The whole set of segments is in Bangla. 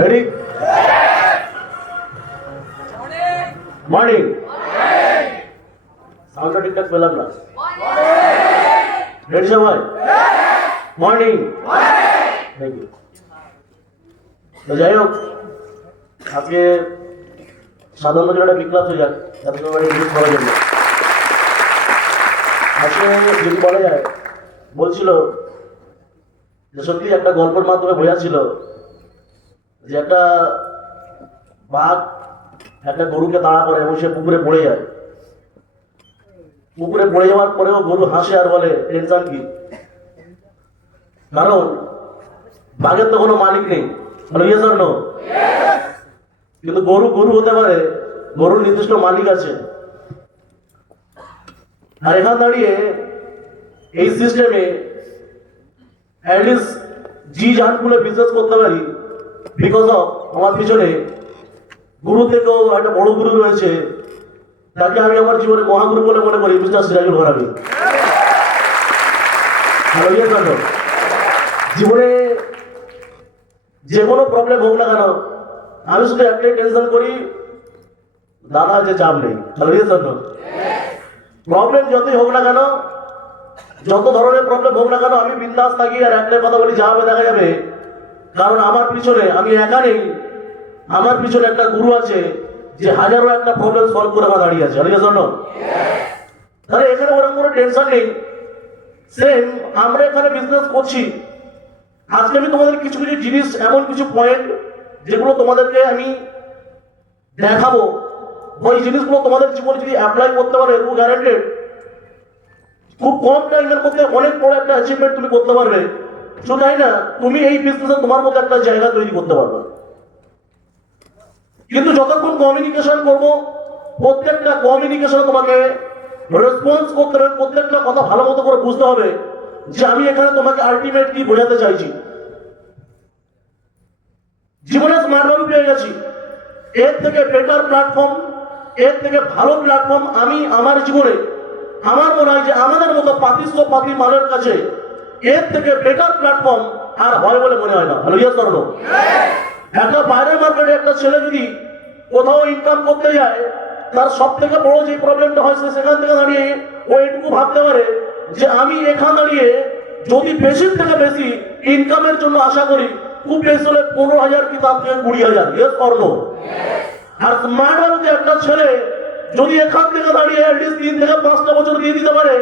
রেডি? মর্নিং। সাউন্ডটা ঠিকঠাক পেলাম না। রেডি সবাই? মর্নিং। Thank you. তো যাই হোক, আজকে সাধারণ একটা বিক্লাস হয়ে যাক এত সময় ইংলিশ করার জন্য। আজকে যদি বলা যায়, বলছিল যে সত্যি একটা গল্পের মাধ্যমে বোঝাচ্ছিল যে একটা বাঘ একটা গরুকে তাড়া করে এবং সে পুকুরে পড়ে যায়। পুকুরে পড়ে যাওয়ার পরেও গরু হাসে আর বলে টেনশন কি, কারণ বাঘের তো কোনো মালিক নেই। কিন্তু গরু গরু হতে পারে, গরুর নির্দিষ্ট মালিক আছে। আর এখানে দাঁড়িয়ে এই সিস্টেমে অ্যাটলিস্ট জি জান খুলে বিজনেস করতে পারি বিকজ অফ আমার পিছনে গুরু থেকেও একটা বড় গুরু রয়েছে, তাকে আমি আমার জীবনে মহাগুরু বলে মনে করি, মিস্টার সিরাজুল ঘরামি। জীবনে যে কোনো প্রবলেম হোক না কেন, আমি শুধু একটাই টেনশন করি, দাদা যে চাপ নেই। প্রবলেম যতই হোক না কেন, যত ধরনের প্রবলেম হোক না কেন, আমি বিন্দাস থাকি আর একটাই কথা বলি, যা হবে দেখা যাবে। কারণ আমার পিছনে আমি একা নেই, আমার পিছনে একটা গুরু আছে যে হাজারো একটা প্রবলেম সলভ করে আমার দাঁড়িয়ে আছে। তাহলে এখানে ওরকম কোনো টেনশন নেই। সেম আমরা এখানে বিজনেস করছি। আজকে আমি তোমাদের কিছু কিছু জিনিস, এমন কিছু পয়েন্ট যেগুলো তোমাদেরকে আমি দেখাবো, ওই জিনিসগুলো তোমাদের জীবনে যদি অ্যাপ্লাই করতে পারো, এরকম গ্যারান্টেড খুব কম টাইমের মধ্যে অনেক বড় একটা অ্যাচিভমেন্ট তুমি করতে পারবে। শুধু তাই না, তুমি এই বিজনেসে তোমার মধ্যে একটা জায়গা তৈরি করতে পারবে। কিন্তু যতক্ষণ কমিউনিকেশন করবো, প্রত্যেকটা কমিউনিকেশনে তোমাকে রেসপন্স করতে হবে, প্রত্যেকটা কথা ভালো মতো করে বুঝতে হবে যে আমি এখানে তোমাকে আলটিমেট কি বোঝাতে চাইছি। জীবনে স্মার্ট ভ্যালু পেয়ে গেছি, এর থেকে বেটার প্ল্যাটফর্ম, এর থেকে ভালো প্ল্যাটফর্ম আমি আমার জীবনে, আমার মনে হয় যে আমাদের মতো পাতি মালের কাছে এর থেকে বেটার প্ল্যাটফর্ম আর হয় বলে মনে হয় না। Hello, yes or no? একটা বাইরের মার্কেটে একটা ছেলে যদি কোথাও ইনকাম করতে যায়, তার সব থেকে বড় যে প্রবলেমটা হয়, সেখান থেকে দাঁড়িয়ে ও এটুকু ভাবতে পারে যে আমি এখান দাঁড়িয়ে যদি বেশির থেকে বেশি ইনকামের জন্য আশা করি, খুব বেশি হলে 15,000 কি তার থেকে 20,000। Yes or no? আর স্মার্ট ভ্যালুতে একটা ছেলে যদি এখান থেকে দাঁড়িয়ে অ্যাটলিস্ট 3 থেকে 5টা বছর দিয়ে দিতে পারে,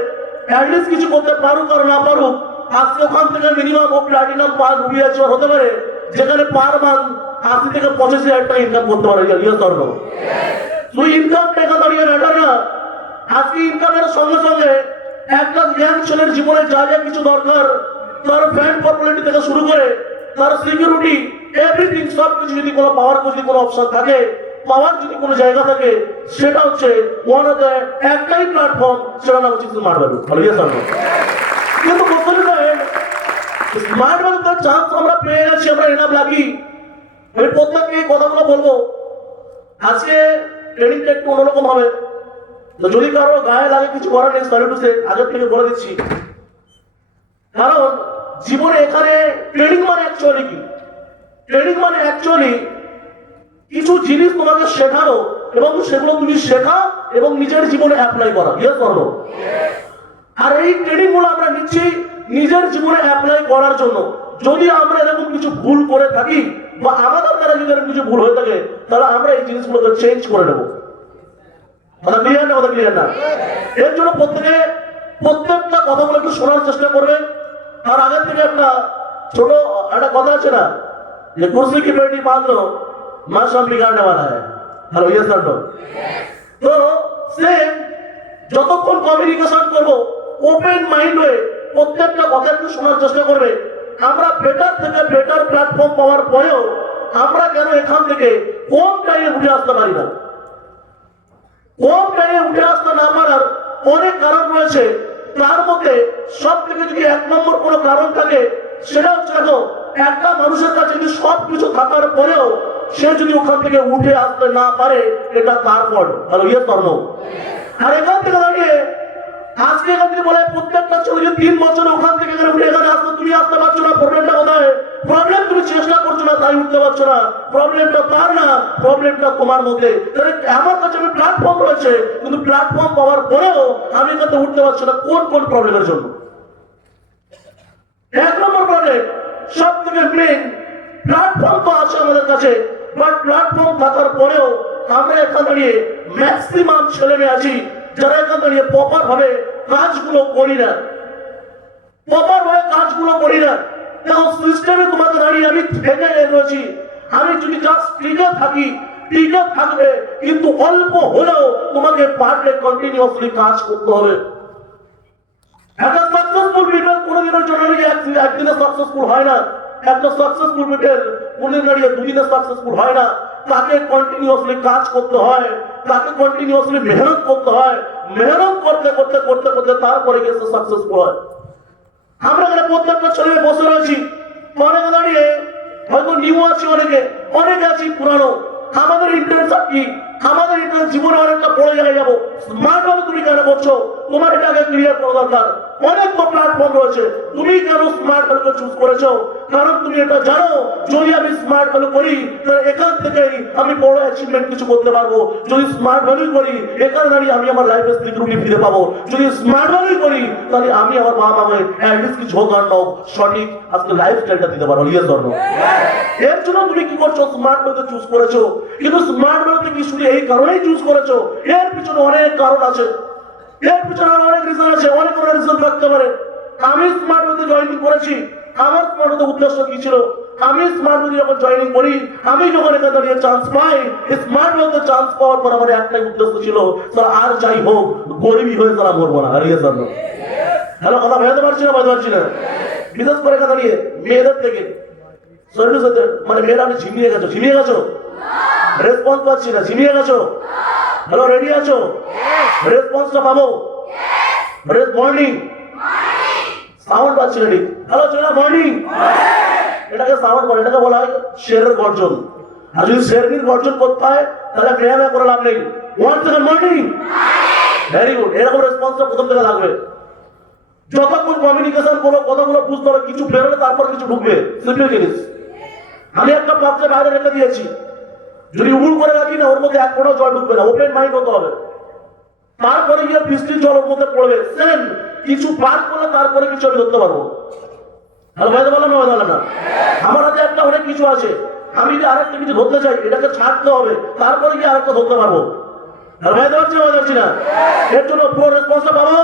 অ্যাটলিস্ট কিছু করতে পারুক আর না পারুক, আজকে ওখান থেকে মিনিমাম ও প্লাটিনাম পাস রুবিয়ার হতে পারে, যেখানে পার মান্থ 80 থেকে 85,000 টাকা ইনকাম করতে পারে। Yes or no? তুই ইনকাম টাকা দাঁড়িয়ে ম্যাটার না। আজকে ইনকামের সঙ্গে সঙ্গে একটা ইয়াং ছেলের জীবনে যা যা কিছু দরকার, তার ফ্যান পপুলারিটি থেকে শুরু করে তার সিকিউরিটি, এভরিথিং, সব কিছু যদি কোনো পাওয়ার, যদি কোনো অপশন থাকে, পাওয়ার যদি কোনো জায়গা থাকে, সেটা হচ্ছে ওয়ান অফ দ্য একটাই প্ল্যাটফর্ম, সেটা নাম হচ্ছে স্মার্ট ভ্যালু। কিন্তু স্মার্ট ভ্যালু তার চান্স আমরা পেয়ে গেছি, আমরা এনাফ লাগি। আমি প্রত্যেককে এই কথাগুলো বলবো। আজকে ট্রেনিংটা একটু অন্যরকম হবে, তো যদি কারো গায়ে লাগে কিছু করার নেই, স্যালুটে আগের থেকে বলে দিচ্ছি। কারণ জীবনে এখানে ট্রেনিং মানে অ্যাকচুয়ালি কি? ট্রেনিং মানে অ্যাকচুয়ালি কিছু জিনিস তোমাকে শেখানো এবং সেগুলো তুমি শেখা এবং নিজের জীবনে অ্যাপ্লাই করা। Yes or no? আর এই ট্রেনিং গুলো আমরা নিচ্ছি নিজের জীবনে অ্যাপ্লাই করার জন্য। যদি আমরা এরকম কিছু ভুল করে থাকি বা আমাদের দ্বারা যদি এরকম কিছু ভুল হয়ে থাকে, তাহলে আমরা এই জিনিসগুলোকে চেঞ্জ করে নেবো। কথা ক্লিয়ার না? কথা ক্লিয়ার না? এর জন্য প্রত্যেকটা কথাগুলো একটু শোনার চেষ্টা করবে। তার আগের থেকে একটা ছোট একটা কথা আছে না, যে কুর্সি কি পেটি বাঁধলো মাশরাম বিগাড়নে वाला है। Hello, yes or no? তো সেম, যতক্ষণ কমিউনিকেশন করবো ওপেন মাইন্ড হয়ে প্রত্যেকটা কথা একটু শোনার চেষ্টা করবে। আমরা বেটার থেকে বেটার প্ল্যাটফর্ম পাওয়ার পরেও আমরা কেন এখান থেকে কম টাইমে উঠে আসতে পারি না? কম টাইমে উঠে আসতে না পারার অনেক কারণ রয়েছে। তার মধ্যে সব থেকে যদি 1 নম্বর কোনো কারণ থাকে, সেটা হচ্ছে একটা মানুষের কাছে যদি সব কিছু থাকার পরেও সে যদি ওখান থেকে উঠে আসতে না পারে, এটা তার ফল। Hello, yes or no? আর এখান থেকে দাঁড়িয়ে আজকে এখান থেকে বলে প্রত্যেকটা ছেলে 3 বছরে ওখান থেকে এখানে উঠে এখানে আসতে, তুমি আসতে পারছো না, প্রবলেমটা কোথায়? প্রবলেম তুমি চেষ্টা করছো না, তাই উঠতে পারছো না, প্রবলেমটা তার না, প্রবলেমটা তোমার মধ্যে। আমার কাছে আমি প্ল্যাটফর্ম রয়েছে, কিন্তু প্ল্যাটফর্ম পাওয়ার পরেও আমি এখানে উঠতে পারছি না। কোন কোন প্রবলেমের জন্য? এক নম্বর প্রবলেম, সব থেকে মেন, প্ল্যাটফর্ম তো আছে আমাদের কাছে, বাট প্ল্যাটফর্ম থাকার পরেও আমরা এখানে দাঁড়িয়ে ম্যাক্সিমাম ছেলে মেয়ে আছি যারা এখানে দাঁড়িয়ে প্রপার ভাবে কাজগুলো করি না, প্রপার ভাবে কাজগুলো করি না। দেখো সিস্টেমে তোমাকে দাঁড়িয়ে আমি থেকে রয়েছি, আমি যদি জাস্ট টিকে থাকি, টিকে থাকবে, কিন্তু অল্প হলেও তোমাকে পারলে কন্টিনিউয়াসলি কাজ করতে হবে। একটা সাকসেসফুল পিপল কোনদিনের জন্য একদিনে সাকসেসফুল হয় না। একটা সাকসেসফুল পিপল কোনদিন দাঁড়িয়ে দুদিনে সাকসেসফুল হয় না। তাকে কন্টিনিউয়াসলি কাজ করতে হয়, তাকে কন্টিনিউয়াসলি মেহনত করতে হয়, মেহনত করতে করতে করতে করতে তারপরে গিয়ে সে সাকসেসফুল হয়। আমরা এখানে প্রত্যেকটা ছেলে বসে রয়েছি, অনেকে দাঁড়িয়ে হয়তো নিউ আছি, অনেকে আছি পুরানো। আমাদের ইন্টারেস্ট কি? আমাদের ইন্টারেস্ট জীবনে অনেকটা বড় জায়গায় যাবো। স্মার্ট ভাবে তুমি কেন করছো? তোমার এটা আগে ক্লিয়ার করা দরকার। অনেক তো প্ল্যাটফর্ম রয়েছে, তুমি কেন স্মার্ট ভ্যালুকে চুজ করেছো? কারণ তুমি এটা জানো, যদি আমি স্মার্ট ভ্যালু করি তাহলে এখান থেকেই আমি বড় অ্যাচিভমেন্ট কিছু করতে পারবো। যদি স্মার্ট ভ্যালু করি এখানে দাঁড়িয়ে আমি আমার লাইফের স্মৃতি ফিরে পাবো। যদি স্মার্ট ভ্যালু করি তাহলে আমি আমার বাবা মাকে অ্যাটলিস্ট কিছু হোক আর হোক সঠিক আজকে লাইফস্টাইলটা দিতে পারবো। Yes or no? এর জন্য তুমি কি করছো? স্মার্ট ভ্যালুতে চুজ করেছো, কিন্তু স্মার্ট ভ্যালুতে কি শুধু এই কারণেই চুজ করেছো? এর পিছনে অনেক কারণ আছে, এর পিছনে অনেক রিজন আছে, অনেক রিজন থাকতে পারে। আমি স্মার্ট ভ্যালুতে জয়েনিং করেছি, আমার স্মার্ট ভ্যালুতে উদ্দেশ্য কি ছিল? আমি স্মার্ট ভ্যালু যখন জয়েনিং করি, আমি যখন এখানে দাঁড়িয়ে চান্স পাই, স্মার্ট ভ্যালুতে চান্স পাওয়ার পর আমার একটাই উদ্দেশ্য ছিল, স্যার আর যাই হোক গরিবই হয়ে তারা মরবো না। আর ইয়ে স্যার হ্যালো, কথা বুঝতে পারছি না? বুঝতে পারছি না? বিশেষ করে এখানে দাঁড়িয়ে মেয়েদের থেকে শরীরের সাথে মানে মেয়েরা আপনি ঝিমিয়ে গেছো, ঝিমিয়ে গেছো, রেসপন্স পাচ্ছি না, ঝিমিয়ে গেছো। হ্যালো, রেডি আছো? রেসপন্সটা পাবো? মর্নিং সাউন্ড পাচ্ছি না ঠিক। হ্যালো চলো মর্নিং, এটাকে সাউন্ড বলে, এটাকে বলা হয় শেরের গর্জন। আর যদি শেরনির গর্জন করতে হয় তাহলে মেয়া করে লাভ নেই। One second, morning, very good. এরকম রেসপন্সটা প্রথম থেকে লাগবে। যতক্ষণ কমিউনিকেশন করো, কথাগুলো বুঝতে হবে, কিছু বেরোলে তারপর কিছু ঢুকবে। সিম্পল জিনিস। আমি একটা পাত্রে বাইরে রেখে দিয়েছি, যদি উবুল করে রাখি না ওর মধ্যে এক ফোঁটা জল ঢুকবে না, ওপেন মাইন্ড হতে হবে। তারপরে গিয়ে বৃষ্টির জল ওর মধ্যে পড়বে, সেম কিছু পার করলে তারপরে কিছু আমি ধরতে পারবো। হ্যালো, ভাইতে বললাম না? বললাম না? আমার হাতে একটা অনেক কিছু আছে, আমি যদি আরেকটা কিছু ধরতে চাই এটাকে ছাড়তে হবে, তারপরে গিয়ে আরেকটা ধরতে পারবো। হ্যালো, ভাইতে পারছি না? পারছি না? এর জন্য পুরো রেসপন্সটা পাবো।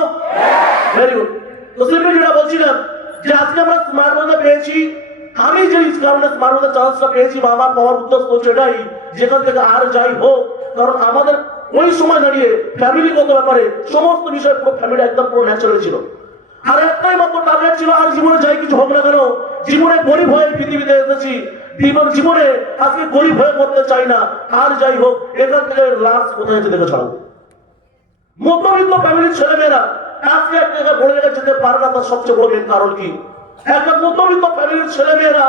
Very good. তো সিম্পলি যেটা বলছিলাম যে আজকে আমরা স্মার্ট ভ্যালু পেয়েছি, আমি যে কারণে স্মার্ট ভ্যালুর চান্সটা পেয়েছি বা আমার পাওয়ার উদ্দেশ্য সেটাই, যেখান থেকে আর যাই হোক, কারণ আমাদের ওই সময় দাঁড়িয়ে ফ্যামিলিগত ব্যাপারে সমস্ত বিষয় পুরো ফ্যামিলি একদম পুরো ন্যাচারাল ছিল। আর একটাই মাত্র টার্গেট ছিল, আর জীবনে যাই কিছু হোক না কেন, জীবনে গরিব হয়ে পৃথিবীতে এসেছি, জীবনে আজকে গরিব হয়ে করতে চাই না। আর যাই হোক এখান থেকে লাস্ট কোথায় যেতে দেখে ছাড়ো। মধ্যবিত্ত ফ্যামিলির ছেলেমেয়েরা আজকে এক জায়গায় বড় জায়গায় যেতে পারে না, তার সবচেয়ে বড় মেন কারণ কি? একটা মধ্যবিত্ত ফ্যামিলির ছেলেমেয়েরা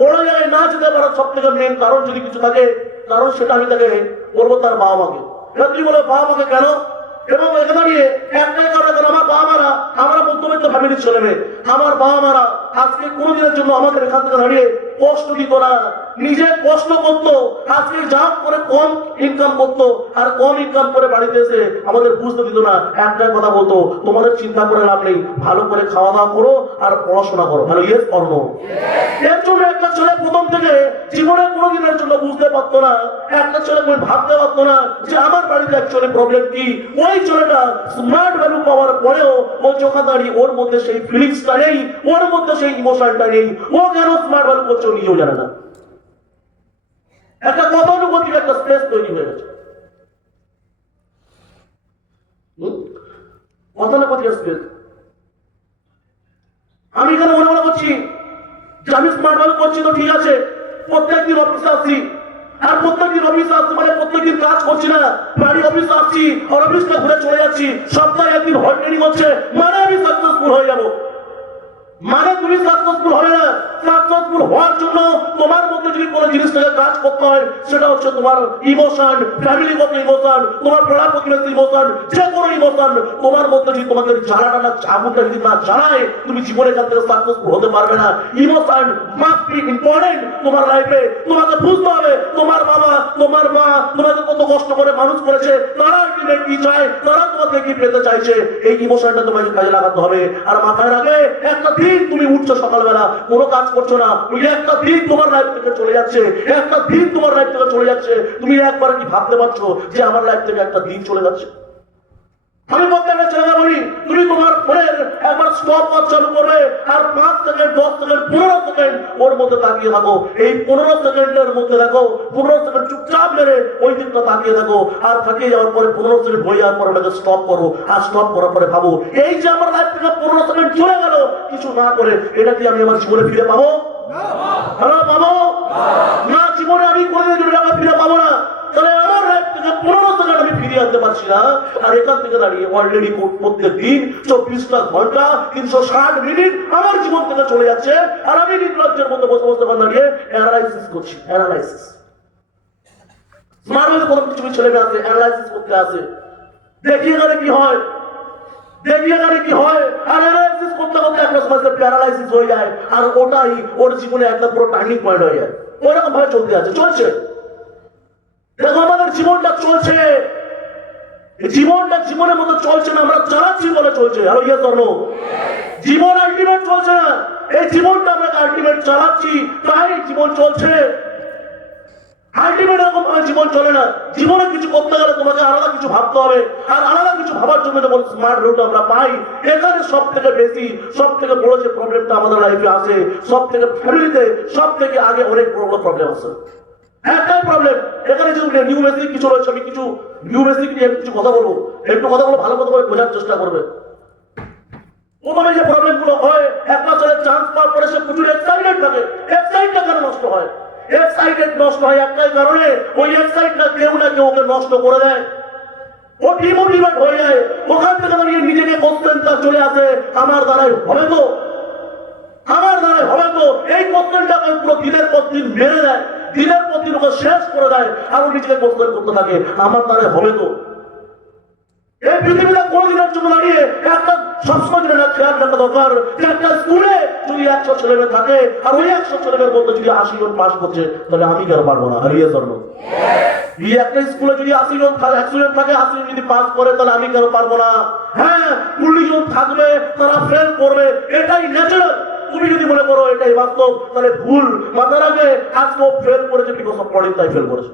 বড় জায়গায় না যেতে পারার সব থেকে মেন কারণ যদি কিছু থাকে, কারণ সেটা আমি তাকে বলবো তার বাবা মাকে। তুই বলো বাবা মাকে কেন? এবং এখানে দাঁড়িয়ে একটাই কারণ, আমার বাবা মারা, আমরা মধ্যবিত্ত ফ্যামিলির ছেলে মেয়ে, আমার বাবা মারা আজকে কোনদিনের জন্য আমাদের এখান থেকে দাঁড়িয়ে কষ্ট দিত না, নিজে কষ্ট করতো। আজকে যা করে কম ইনকাম করতো, আর কম ইনকাম করে বাড়িতে এসে আমাদের বুঝতে দিত না। একটাই কথা বলতো, তোমাদের চিন্তা করে লাভ নেই, ভালো করে খাওয়া দাওয়া করো আর পড়াশোনা করো। ভালো, ইয়েস অর নো? এর জন্য একটা ছেলে প্রথম থেকে জীবনে কোনোদিনের জন্য বুঝতে পারতো না, একটা ছেলে ভাবতে পারতো না যে আমার বাড়িতে অ্যাকচুয়ালি প্রবলেম কি। ওই ছেলেটা স্মার্ট ভ্যালু পাওয়ার পরেও ও চোখা দাঁড়িয়ে ওর মধ্যে সেই ফিলিংসটা নেই, ওর মধ্যে সেই ইমোশনটা নেই। ও কেন স্মার্ট ভ্যালু করছে ও নিজেও জানে না। একটা গতানুগতিক একটা স্পেস তৈরি হয়ে গেছে, গতানুগতিক স্পেস। আমি এখানে মনে করছি যে আমি স্মার্ট ভ্যালু করছি তো ঠিক আছে, প্রত্যেকদিন অফিসে আসছি, আর প্রত্যেকদিন অফিসে আসছি মানে প্রত্যেকদিন কাজ করছি না, বাড়ি অফিসে আসছি আর অফিসটা ঘুরে চলে যাচ্ছি, সপ্তাহে একদিন হল ট্রেনিং হচ্ছে মানে আমি সাকসেসফুল হয়ে যাবো। মানে তুমি সাকসেসফুল হবে না। সাকসেসফুল হওয়ার জন্য তোমার মধ্যে যদি কোনো জিনিসটাকে কাজ করতে হয়, সেটা হচ্ছে তোমার ইমোশন, ফ্যামিলিগত ইমোশন, তোমার পাড়া প্রতিবেশী ইমোশন, যে কোনো ইমোশন তোমার মধ্যে যদি তোমাদের জ্বালাটা না, আগুনটা যদি না জ্বালায়, তুমি জীবনে এখান থেকে সাকসেসফুল হতে পারবে না। ইমোশন মাস্ট বি ইম্পর্টেন্ট তোমার লাইফে। তোমাকে বুঝতে হবে তোমার বাবা, তোমার মা তোমাকে কত কষ্ট করে মানুষ করেছে, তারা আলটিমেট কি চায়, তারা তোমাকে কি পেতে চাইছে, এই ইমোশনটা তোমাকে কাজে লাগাতে হবে। আর মাথায় রাখবে, একটা দিন তুমি উঠছো সকালবেলা, কোনো কাজ করছো না, ওই একটা দিন তোমার লাইফ থেকে চলে যাচ্ছে, একটা দিন তোমার লাইফ থেকে চলে যাচ্ছে। তুমি একবার কি ভাবতে পারছো যে আমার লাইফ থেকে একটা দিন চলে যাচ্ছে? আমি প্রত্যেকটা ছেলেকে বলি, তুমি তোমার ফোনের একবার স্টপ ওয়াচ চালু করবে, আর 5 সেকেন্ড, 10 সেকেন্ড, 15 সেকেন্ড ওর মধ্যে তাকিয়ে থাকো। এই 15 সেকেন্ডের মধ্যে দেখো, 15 সেকেন্ড চুপচাপ মেরে ওই দিকটা তাকিয়ে থাকো, আর তাকিয়ে যাওয়ার পরে 15 সেকেন্ড হয়ে যাওয়ার পরে ওটাকে স্টপ করো, আর স্টপ করার পরে ভাবো, এই যে আমার লাইফ থেকে 15 সেকেন্ড চলে গেল কিছু না করে, এটা কি আমি আমার জীবনে ফিরে পাবো? হ্যাঁ, পাবো না। জীবনে আমি কোনোদিন টাকা ফিরে পাবো না। তাহলে আমার লাইফ থেকে 15 সেকেন্ড আমি ফিরিয়ে আনতে পারছি না, আর এখান থেকে দাঁড়িয়ে অলরেডি প্রত্যেক দিন 24টা ঘন্টা 360 মিনিট আমার জীবন থেকে চলে যাচ্ছে, আর আমি নির্লজ্জের মধ্যে বসে বসে দাঁড়িয়ে অ্যানালাইসিস করছি। অ্যানালাইসিস স্মার্ট কোনো কিছু ছেলে মেয়ে আছে, অ্যানালাইসিস করতে আসে, দেখি এখানে কি হয়, দেখি এখানে কি হয়, আর অ্যানালাইসিস করতে করতে একটা সময় প্যারালাইসিস হয়ে যায়, আর ওটাই ওর জীবনে একটা পুরো টার্নিং পয়েন্ট হয়ে যায়। ওইরকম ভাবে চলতে আছে, চলছে। দেখো আমাদের জীবনটা চলছে, জীবনটা জীবনের মতো চলছে না, আমরা চালাচ্ছি বলে চলছে। আর ইয়ে ধর্ম জীবন আলটিমেট চলছে না, এই জীবনটা আমরা আলটিমেট চালাচ্ছি, তাই জীবন চলছে। আলটিমেট এরকম ভাবে জীবন চলে না। জীবনে কিছু করতে গেলে তোমাকে আলাদা কিছু ভাবতে হবে, আর আলাদা কিছু ভাবার জন্য যখন স্মার্ট রুট আমরা পাই, এখানে সব থেকে বেশি, সব থেকে বড় যে প্রবলেমটা আমাদের লাইফে আসে, সব থেকে ফ্যামিলিতে সব থেকে আগে অনেক বড় প্রবলেম আসে। একটাই প্রবলেম, এখানে যে নিউ বেসিক কিছু রয়েছে, আমি কিছু নিউ বেসিক নিয়ে কিছু কথা বলবো, একটু কথাগুলো ভালো মতো করে বোঝার চেষ্টা করবে। প্রথমে যে প্রবলেম গুলো হয়, একটা ছেলে চান্স পাওয়ার পরে সে প্রচুর এক্সাইটেড থাকে। এক্সাইটটা কেন নষ্ট হয়? এক্সাইটেড নষ্ট হয় একটাই কারণে, ওই এক্সাইটটা কেউ না কেউ ওকে নষ্ট করে দেয়, ও ডিমোটিভেট হয়ে যায়। ওখান থেকে দাঁড়িয়ে নিজেকে কোশ্চেনটা চলে আসে, আমার দ্বারাই হবে তো, আমার দ্বারাই হবে তো। এই কোশ্চেনটাকে পুরো দিনের পর দিন মেরে দেয়, দিনের পর দিন ওকে শেষ করে দেয়, আর ও নিজেকে কোশ্চেন করতে থাকে, আমার দ্বারাই হবে তো। এই পৃথিবীতে কোনদিনের জন্য দাঁড়িয়ে একটা সবসময় যেটা খেয়াল রাখা দরকার, যে একটা স্কুলে যদি 100 ছেলেমেয়ে থাকে, আর ওই 100 ছেলেমেয়ের মধ্যে যদি 80 জন পাস করছে, তাহলে আমি কেন পারবো না? হারিয়ে জন্ম এই একটা স্কুলে যদি 80 জন থাকে, 100 জন থাকে, 80 জন যদি পাস করে, তাহলে আমি কেন পারবো না? হ্যাঁ, 20 জন থাকবে, তারা ফেল করবে, এটাই ন্যাচারাল। তুমি যদি মনে করো এটাই বাস্তব, তাহলে ভুল। মাথায় রাখবে, আজকে ফেল করেছে বিকজ অফ পড়েন, তাই ফেল করেছে।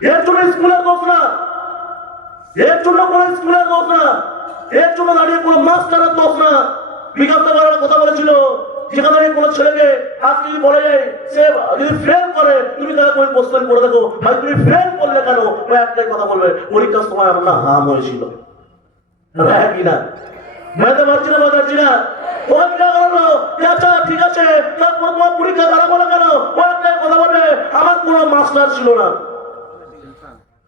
এর জন্য স্কুলের দোষ না, এর জন্য কোন স্কুলের দোষ না, এর জন্য দাঁড়িয়ে কোন মাস্টারের দোষ না। বিকাশ দেবার কথা বলেছিল, যেখানে কোন ছেলেকে আজকে যদি বলে যায় সে যদি ফেল করে, তুমি তাকে কোন কোশ্চেন করে দেখো, ভাই তুমি ফেল করলে কেন? ও একটাই কথা বলবে, পরীক্ষার সময় আমার না হাম হয়েছিল। হ্যাঁ কি না? বুঝতে পারছি না, বুঝতে পারছি না। ওরা কি করলো? আচ্ছা ঠিক আছে, তারপর তোমার পরীক্ষা খারাপ হলো কেন? ও একটাই কথা বলবে, আমার কোনো মাস্টার ছিল না।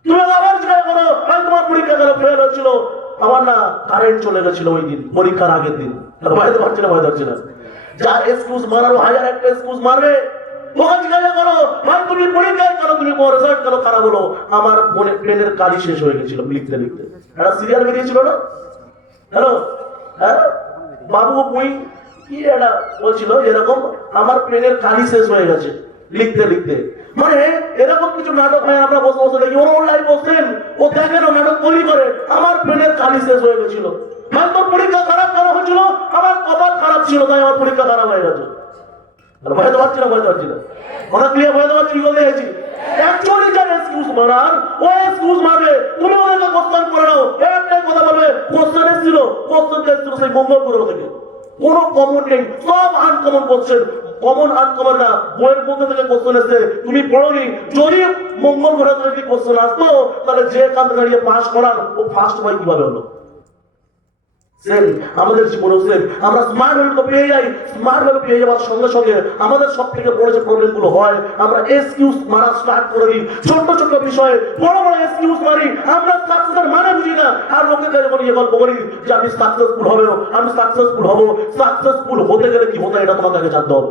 তুমি আবার জিজ্ঞাসা করো, ভাই তোমার পরীক্ষা কেন ফেল হয়েছিল? আমার না কারেন্ট চলে গেছিল ওই দিন, পরীক্ষার আগের দিন। বুঝতে পারছি না, বুঝতে পারছি না। যার এক্সকিউজ মারারও হাজার একটা এক্সকিউজ মারবে। ওকে জিজ্ঞাসা করো, ভাই তুমি পরীক্ষায় কেন, তুমি রেজাল্ট কেন খারাপ হলো? আমার পেনের কালি শেষ হয়ে গেছিল লিখতে লিখতে। একটা সিরিয়াল বেরিয়েছিল না, হ্যালো, হ্যাঁ বাবু মুই কি এটা বলছিল, এরকম আমার পেনের কালি শেষ হয়ে গেছে লিখতে লিখতে। মানে এরকম কিছু নাটক হয়, আমরা বসে বসে দেখি, ওর লাইভ বসছেন, ও দেখেন নাটক তৈরি করে, আমার পেনের কালি শেষ হয়ে গেছিল। ভাই তোর পরীক্ষা খারাপ কেন হয়েছিল? আমার কপাল খারাপ ছিল, তাই আমার পরীক্ষা খারাপ হয়ে গেছে। বুঝতে পারছি না, বুঝতে পারছি না, কথা ক্লিয়ার বুঝতে পারছি কি বলতে চাইছি? অ্যাকচুয়ালি যার এক্সকিউজ মারার, ও এক্সকিউজ মারবে, তুমি ওদেরকে কোশ্চেন করে নাও, একটাই কথা বলবে, কোশ্চেন এসেছিল, কোশ্চেন এসেছিল সেই মঙ্গল গ্রহ থেকে, কোনো কমন নেই, সব আনকমন কোশ্চেন। কমন আনকমন না, বইয়ের মধ্যে থেকে কোশ্চেন এসছে, তুমি পড়োনি। যদি মঙ্গল গ্রহ থেকে কোশ্চেন আসতো, তাহলে যে কান দাঁড়িয়ে পাস করার, ও ফার্স্ট হয় কিভাবে হলো? সেম আমাদের জীবনেও সেম। আমরা স্মার্ট ভ্যালু তো পেয়ে যাই, স্মার্ট ভ্যালু পেয়ে যাওয়ার সঙ্গে সঙ্গে আমাদের সব থেকে বড় যে প্রবলেম গুলো হয়, আমরা এক্সকিউজ মারা স্টার্ট করে দিই। ছোট ছোট বিষয়ে বড় বড় এক্সকিউজ মারি, আমরা সাকসেসের মানে বুঝি না। আর লোকেদের যখন এই গল্প করি যে আমি সাকসেসফুল হবে, আমি সাকসেসফুল হব, সাকসেসফুল হতে গেলে কি হতে হয় এটা তোমাকে আগে জানতে হবে।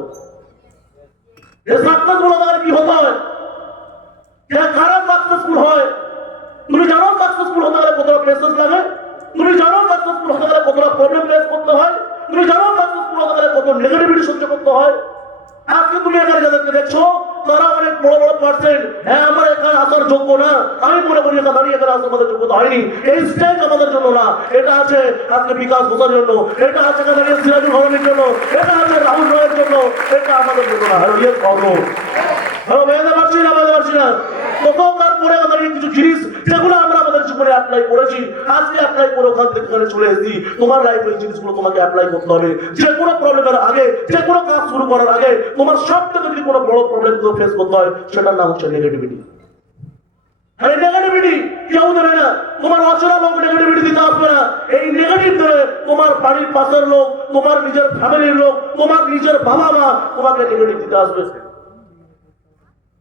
সাকসেসফুল হতে গেলে কি হতে হয়, কারা সাকসেসফুল হয়? তুমি জানো সাকসেসফুল হতে গেলে কতটা পেশেন্স লাগে? তুমি জানো সাকসেসফুল হতে গেলে কতটা প্রবলেম ফেস করতে হয়? তুমি জানো সাকসেসফুল হতে গেলে কত নেগেটিভিটি সহ্য করতে হয়? আজকে তুমি এখানে যাদেরকে দেখছো তারা অনেক বড় বড় পার্সেন্ট, হ্যাঁ আমার এখানে আসার যোগ্য না, আমি মনে করি এখানে দাঁড়িয়ে এখানে আসার আমাদের যোগ্যতা হয়নি, এই স্টেজ আমাদের জন্য না। এটা আছে আজকে বিকাশ ঘোষার জন্য, এটা আছে এখানে সিরাজুল হরমের জন্য, এটা আছে রাহুল রয়ের জন্য, এটা আমাদের জন্য না। হ্যালো ইয়েস করবো, হ্যালো বেঁধে পারছি না, বেঁধে পারছি না। কত তারপরে আমাদের কিছু জিনিস যেগুলো আমরা আমাদের জীবনে অ্যাপ্লাই করেছি, আজকে অ্যাপ্লাই করে ওখান থেকে এখানে চলে এসেছি। তোমার লাইফে এই জিনিসগুলো তোমাকে অ্যাপ্লাই করতে হবে। যে কোনো প্রবলেমের আগে, যে কোনো কাজ শুরু করার আগে তোমার সব থেকে যদি কোনো বড় প্রবলেম ফেস করতে হয়, সেটার নাম হচ্ছে নেগেটিভিটি। আর এই নেগেটিভিটি কেউ দেবে না, তোমার অচেনা লোক নেগেটিভিটি দিতে আসবে না। এই নেগেটিভ দেবে তোমার বাড়ির পাশের লোক, তোমার নিজের ফ্যামিলির লোক, তোমার নিজের বাবা মা তোমাকে নেগেটিভ দিতে আসবে।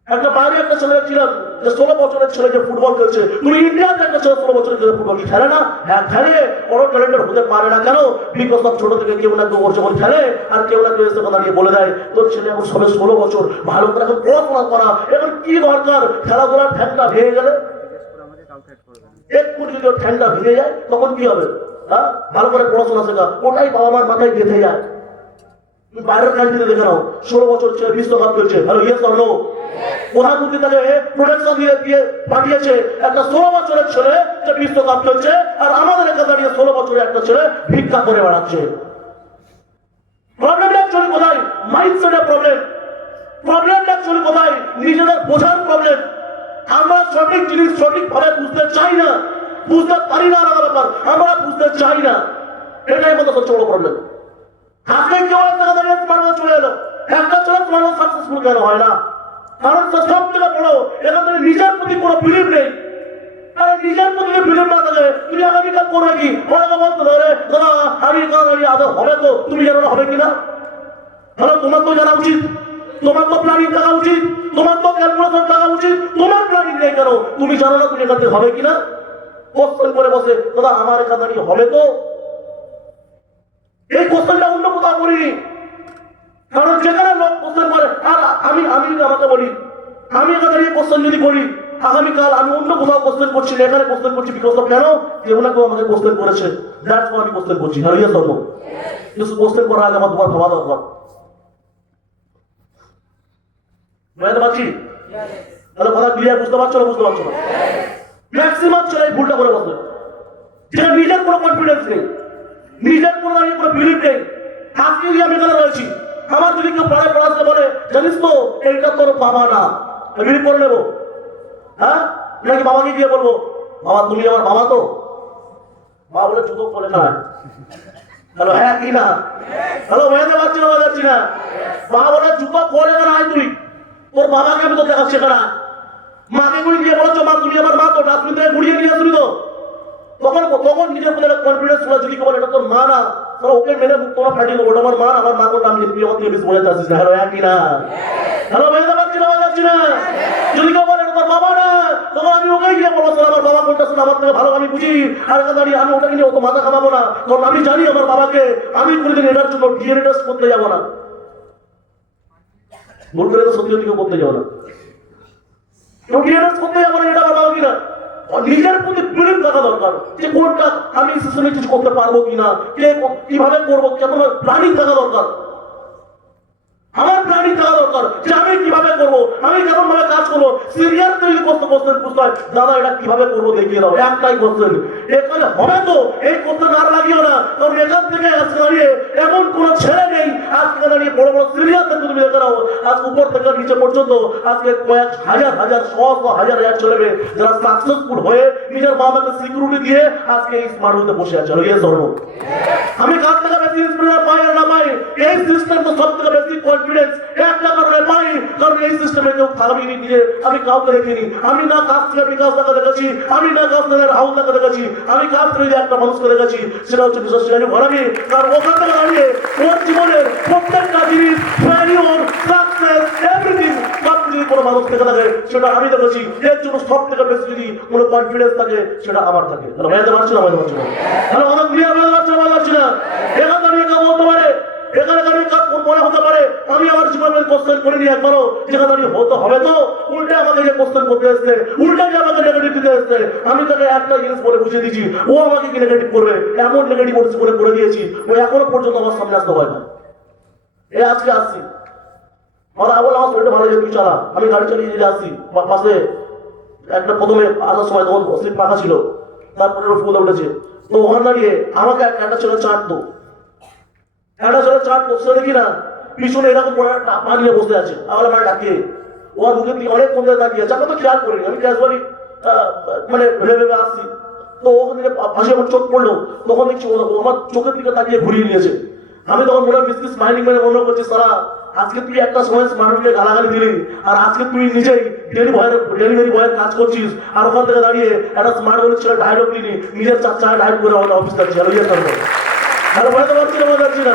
একটা বাইরে একটা ছেলে ছিলাম যে 16 বছরের ছেলে যে ফুটবল খেলছে, তুমি ইন্ডিয়াতে একটা ছেলে 16 বছরের ছেলে ফুটবল খেলে না? হ্যাঁ খেলে, বড় ট্যালেন্টেড হতে পারে না কেন? বিকজ অফ ছোট থেকে কেউ না কেউ ওর যখন খেলে আর কেউ না কেউ এসে দাঁড়িয়ে বলে দেয় তোর ছেলে এখন সবে 16 বছর, ভালো করে এখন পড়াশোনা করা, এখন কি দরকার? খেলাধুলার ঠ্যাংটা ভেঙে গেলে, এক কোটি যদি ওর ঠ্যাংটা ভেঙে যায় তখন কি হবে? হ্যাঁ, ভালো করে পড়াশোনা শেখা, ওটাই বাবা মার মাথায় গেঁথে যায়। বাইরের কান্ট্রিতে দেখে নাও, 16 বছর ছেলে বিশ্বকাপ খেলছে। Hello yes or no? প্রধানমন্ত্রী তাকে প্রোটেকশন দিয়ে পাঠিয়েছে একটা 16 বছরের ছেলে যে বিশ্বকাপ খেলছে, আর আমাদের এখানে দাঁড়িয়ে 16 বছরের একটা ছেলে ভিক্ষা করে বেড়াচ্ছে। প্রবলেমটা অ্যাকচুয়ালি কোথায়? মাইন্ডসেটের প্রবলেম। প্রবলেমটা অ্যাকচুয়ালি কোথায়? নিজেদের বোঝার প্রবলেম। আমরা সঠিক জিনিস সঠিকভাবে বুঝতে চাই না, বুঝতে পারি না, আলাদা ব্যাপার, আমরা বুঝতে চাই না। এটাই আমাদের সবচেয়ে বড় প্রবলেম। আজকে কেউ একটা দাঁড়িয়ে তোমার চলে এলো, একটা ছেলে তোমার সাকসেসফুল কেন হয় না? কারণ সব থেকে বড় এখান থেকে নিজের প্রতি কোনো বিলিভ নেই। আরে নিজের প্রতি বিলিভ না থাকে তুমি আগামীকাল করবে কি? ওরা বলতে ধরে দাদা আমি আদৌ হবে তো, তুমি জানো না হবে কিনা? তাহলে তোমার তো জানা উচিত, তোমার তো প্ল্যানিং থাকা উচিত, তোমার তো ক্যালকুলেশন থাকা উচিত। তোমার প্ল্যানিং নেই কেন? তুমি জানো না তুমি এখান থেকে হবে কিনা? কোশ্চেন করে বসে দাদা আমার এখান থেকে হবে তো? এই কোশ্চেনটা অন্য কোথাও করিনি। কারণ যেখানে লোক কোশ্চেন করে, আর আমি আমাকে বলি, আমি এখানে কোশ্চেন যদি করি আগামীকাল আমি অন্য কোথাও কোশ্চেন করছি না, এখানে কোশ্চেন করছি বিকজ অফ কেন? কেউ না কেউ আমাকে কোশ্চেন করেছে, দ্যাটস ওয়াই আমি কোশ্চেন করছি। হ্যাঁ ইয়েস অর নো? কিন্তু কোশ্চেন করার আগে আমার তোমার ভাবা দরকার। বুঝতে পারছি? তাহলে কথা ক্লিয়ার? বুঝতে পারছো না? বুঝতে পারছো না? ম্যাক্সিমাম ছেলে ভুলটা করে বসে, যেটা নিজের কোনো কনফিডেন্স নেই, নিজের কোনো বিলিভ নেই। আজকে আমি এখানে রয়েছি, আমার যদি কেউ পড়ায় পড়াতে বলে জানিস তো এইটা তোর বাবা না, আমি বিলিভ করে নেবো? হ্যাঁ, নাকি বাবাকে গিয়ে বলবো বাবা তুমি আমার বাবা তো? বাবা বলে জুতো বলে না। হ্যালো হ্যাঁ কি না? হ্যালো বোঝাতে পারছি না? বোঝাচ্ছি না? বাবা বলে জুতো পরে না তুই, তোর বাবাকে আমি তো দেখাচ্ছি না। মাকে গুলি গিয়ে বলেছো মা তুমি আমার মা তো, ডাস্টবিন থেকে ঘুরিয়ে নিয়ে আসবি তো? তখন নিজের মধ্যে কনফিডেন্স গুলো যদি বলে এটা তোর মা না, তোরা ওকে মেরে মুখ তোরা ফাটিয়ে দেবো, ওটা আমার মা, আমার মা করলাম তুই আমার থেকে বেশি বোঝাতে আসিস না। হ্যালো একই না? হ্যালো বোঝাতে পারছি না? বোঝাচ্ছি না? যদি কেউ বলে তোর বাবা না, তখন আমি ওকেই গিয়ে বলবো আমার বাবা কোনটা শুনে আমার থেকে ভালো আমি বুঝি, আর দাঁড়িয়ে আমি ওটাকে নিয়ে অত মাথা খামাবো না, কারণ আমি জানি আমার বাবাকে, আমি কোনোদিন এটার জন্য ডিএনএ টেস্ট করতে যাবো না। ভুল করে তো সত্যি সত্যি কেউ করতে যাবো না, কেউ ডিএনএ টেস্ট করতে যাবো না, এটা আমার বাবা কিনা। নিজের প্রতি বিলিভ থাকা দরকার যে কোনটা আমি সিস্টেমে কিছু করতে পারবো কিনা, কে কিভাবে করবো, কেমন প্ল্যানিং থাকা দরকার। আমার প্ল্যানিং থাকা দরকার যে আমি কিভাবে করবো, আমি কেমন ভাবে কাজ করবো। সিরিয়াস তৈরি করতে কোশ্চেন বুঝতে হয়, দাদা এটা কিভাবে করবো দেখিয়ে দাও, একটাই কোশ্চেন। এখানে হবে তো এই কোশ্চেন আর লাগিও না, কারণ এখান থেকে আজকে দাঁড়িয়ে এমন কোন ছেলে নেই আজকে দাঁড়িয়ে বড় বড় সিরিয়াস তুমি দেখে নাও, আজ উপর থেকে নিচে পর্যন্ত আজকে কয়েক হাজার হাজার শত হাজার হাজার ছেলে মেয়ে যারা সাকসেসফুল হয়ে নিজের বাবাকে সিকিউরিটি দিয়ে আজকে এই স্মার্ট হতে বসে আছে। ইয়ে ধর্ম আমি কার থেকে বেশি ইন্সপিরেশন পাই আর না পাই, এই সিস্টেম তো সব থেকে বেশি কনফিডেন্স একটা কারণে পাই, কারণ এই সিস্টেমে কেউ থাকবিনি দিয়ে আমি কাউকে দেখিনি। আমি না কাজ থেকে বিকাশটাকে দেখেছি, আমি না কাজ থেকে রাহুলটাকে দেখেছি, আমি কাজ থেকে একটা মানুষকে দেখেছি, সেটা হচ্ছে বিশ্বশ্রেণী ঘরামি। কারণ ওখান থেকে দাঁড়িয়ে ওর জীবনের প্রত্যেকটা জিনিস, ফেলিওর, সাকসেস, এভরিথিং সব যদি কোনো মানুষ থেকে থাকে সেটা আমি দেখেছি। এর জন্য সব থেকে বেশি যদি কোনো কনফিডেন্স থাকে সেটা আমার থাকে। মেয়েতে পারছি না, মেয়েতে পারছি না, অনেক ক্লিয়ার মেয়েতে পারছি না। এখান দাঁড়িয়ে কেউ বলতে পারে, এখানে দাঁড়িয়ে কার মনে হতে পারে আমি আমার জীবনের কোশ্চেন করিনি একবারও, যেখানে দাঁড়িয়ে হতে হবে তো উল্টে আমাকে যে কোশ্চেন করতে এসছে, উল্টে যে আমাকে নেগেটিভ দিতে এসছে, আমি তাকে একটা জিনিস বলে বুঝিয়ে দিয়েছি, ও আমাকে কি নেগেটিভ করবে, এমন নেগেটিভ ওর জীবনে করে দিয়েছি ও এখনো পর্যন্ত আমার সামনে আসতে হয় না। আজকে আসছি বলে আমার শরীরটা ভালো, তুই চালা। আমি গাড়ি চালিয়ে যেতে আসছি, পাশে একটা প্রথমে আসার সময় তখন স্লিপ পাখা ছিল, তারপরে ফুল উঠেছে, তো ওখানে দাঁড়িয়ে আমাকে একটা ছেলে চাটতো, একটা ছেলে চাটতো, সে দেখি না পিছনে এরকম করে পা নিয়ে বসে আছে, আমার মানে ডাকে ওর মুখের দিকে অনেক কমে তাকিয়ে আছে, আমি তো খেয়াল করিনি, আমি ক্যাজুয়ালি মানে ভেবে ভেবে আসছি। তো ওখান থেকে পাশে আমার চোখ পড়লো, তখন দেখছি আমার চোখের দিকে তাকিয়ে ঘুরিয়ে নিয়েছে। আমি তখন মনে মিসকে স্মাইলিং মানে মনে করছি, সারা আজকে তুই একটা সময় স্মার্টফোনকে গালাগালি দিলি, আর আজকে তুই নিজেই ডেলিভারি বয়ের কাজ করছিস, আর ওখান থেকে দাঁড়িয়ে একটা স্মার্টফোনের ছেলে ডায়লগ দিলি, নিজের চার ডায়লগ করে আমাদের অফিস থাকছে। আর ইয়ে করবো আর বলতে পারছি না, বলতে পারছি না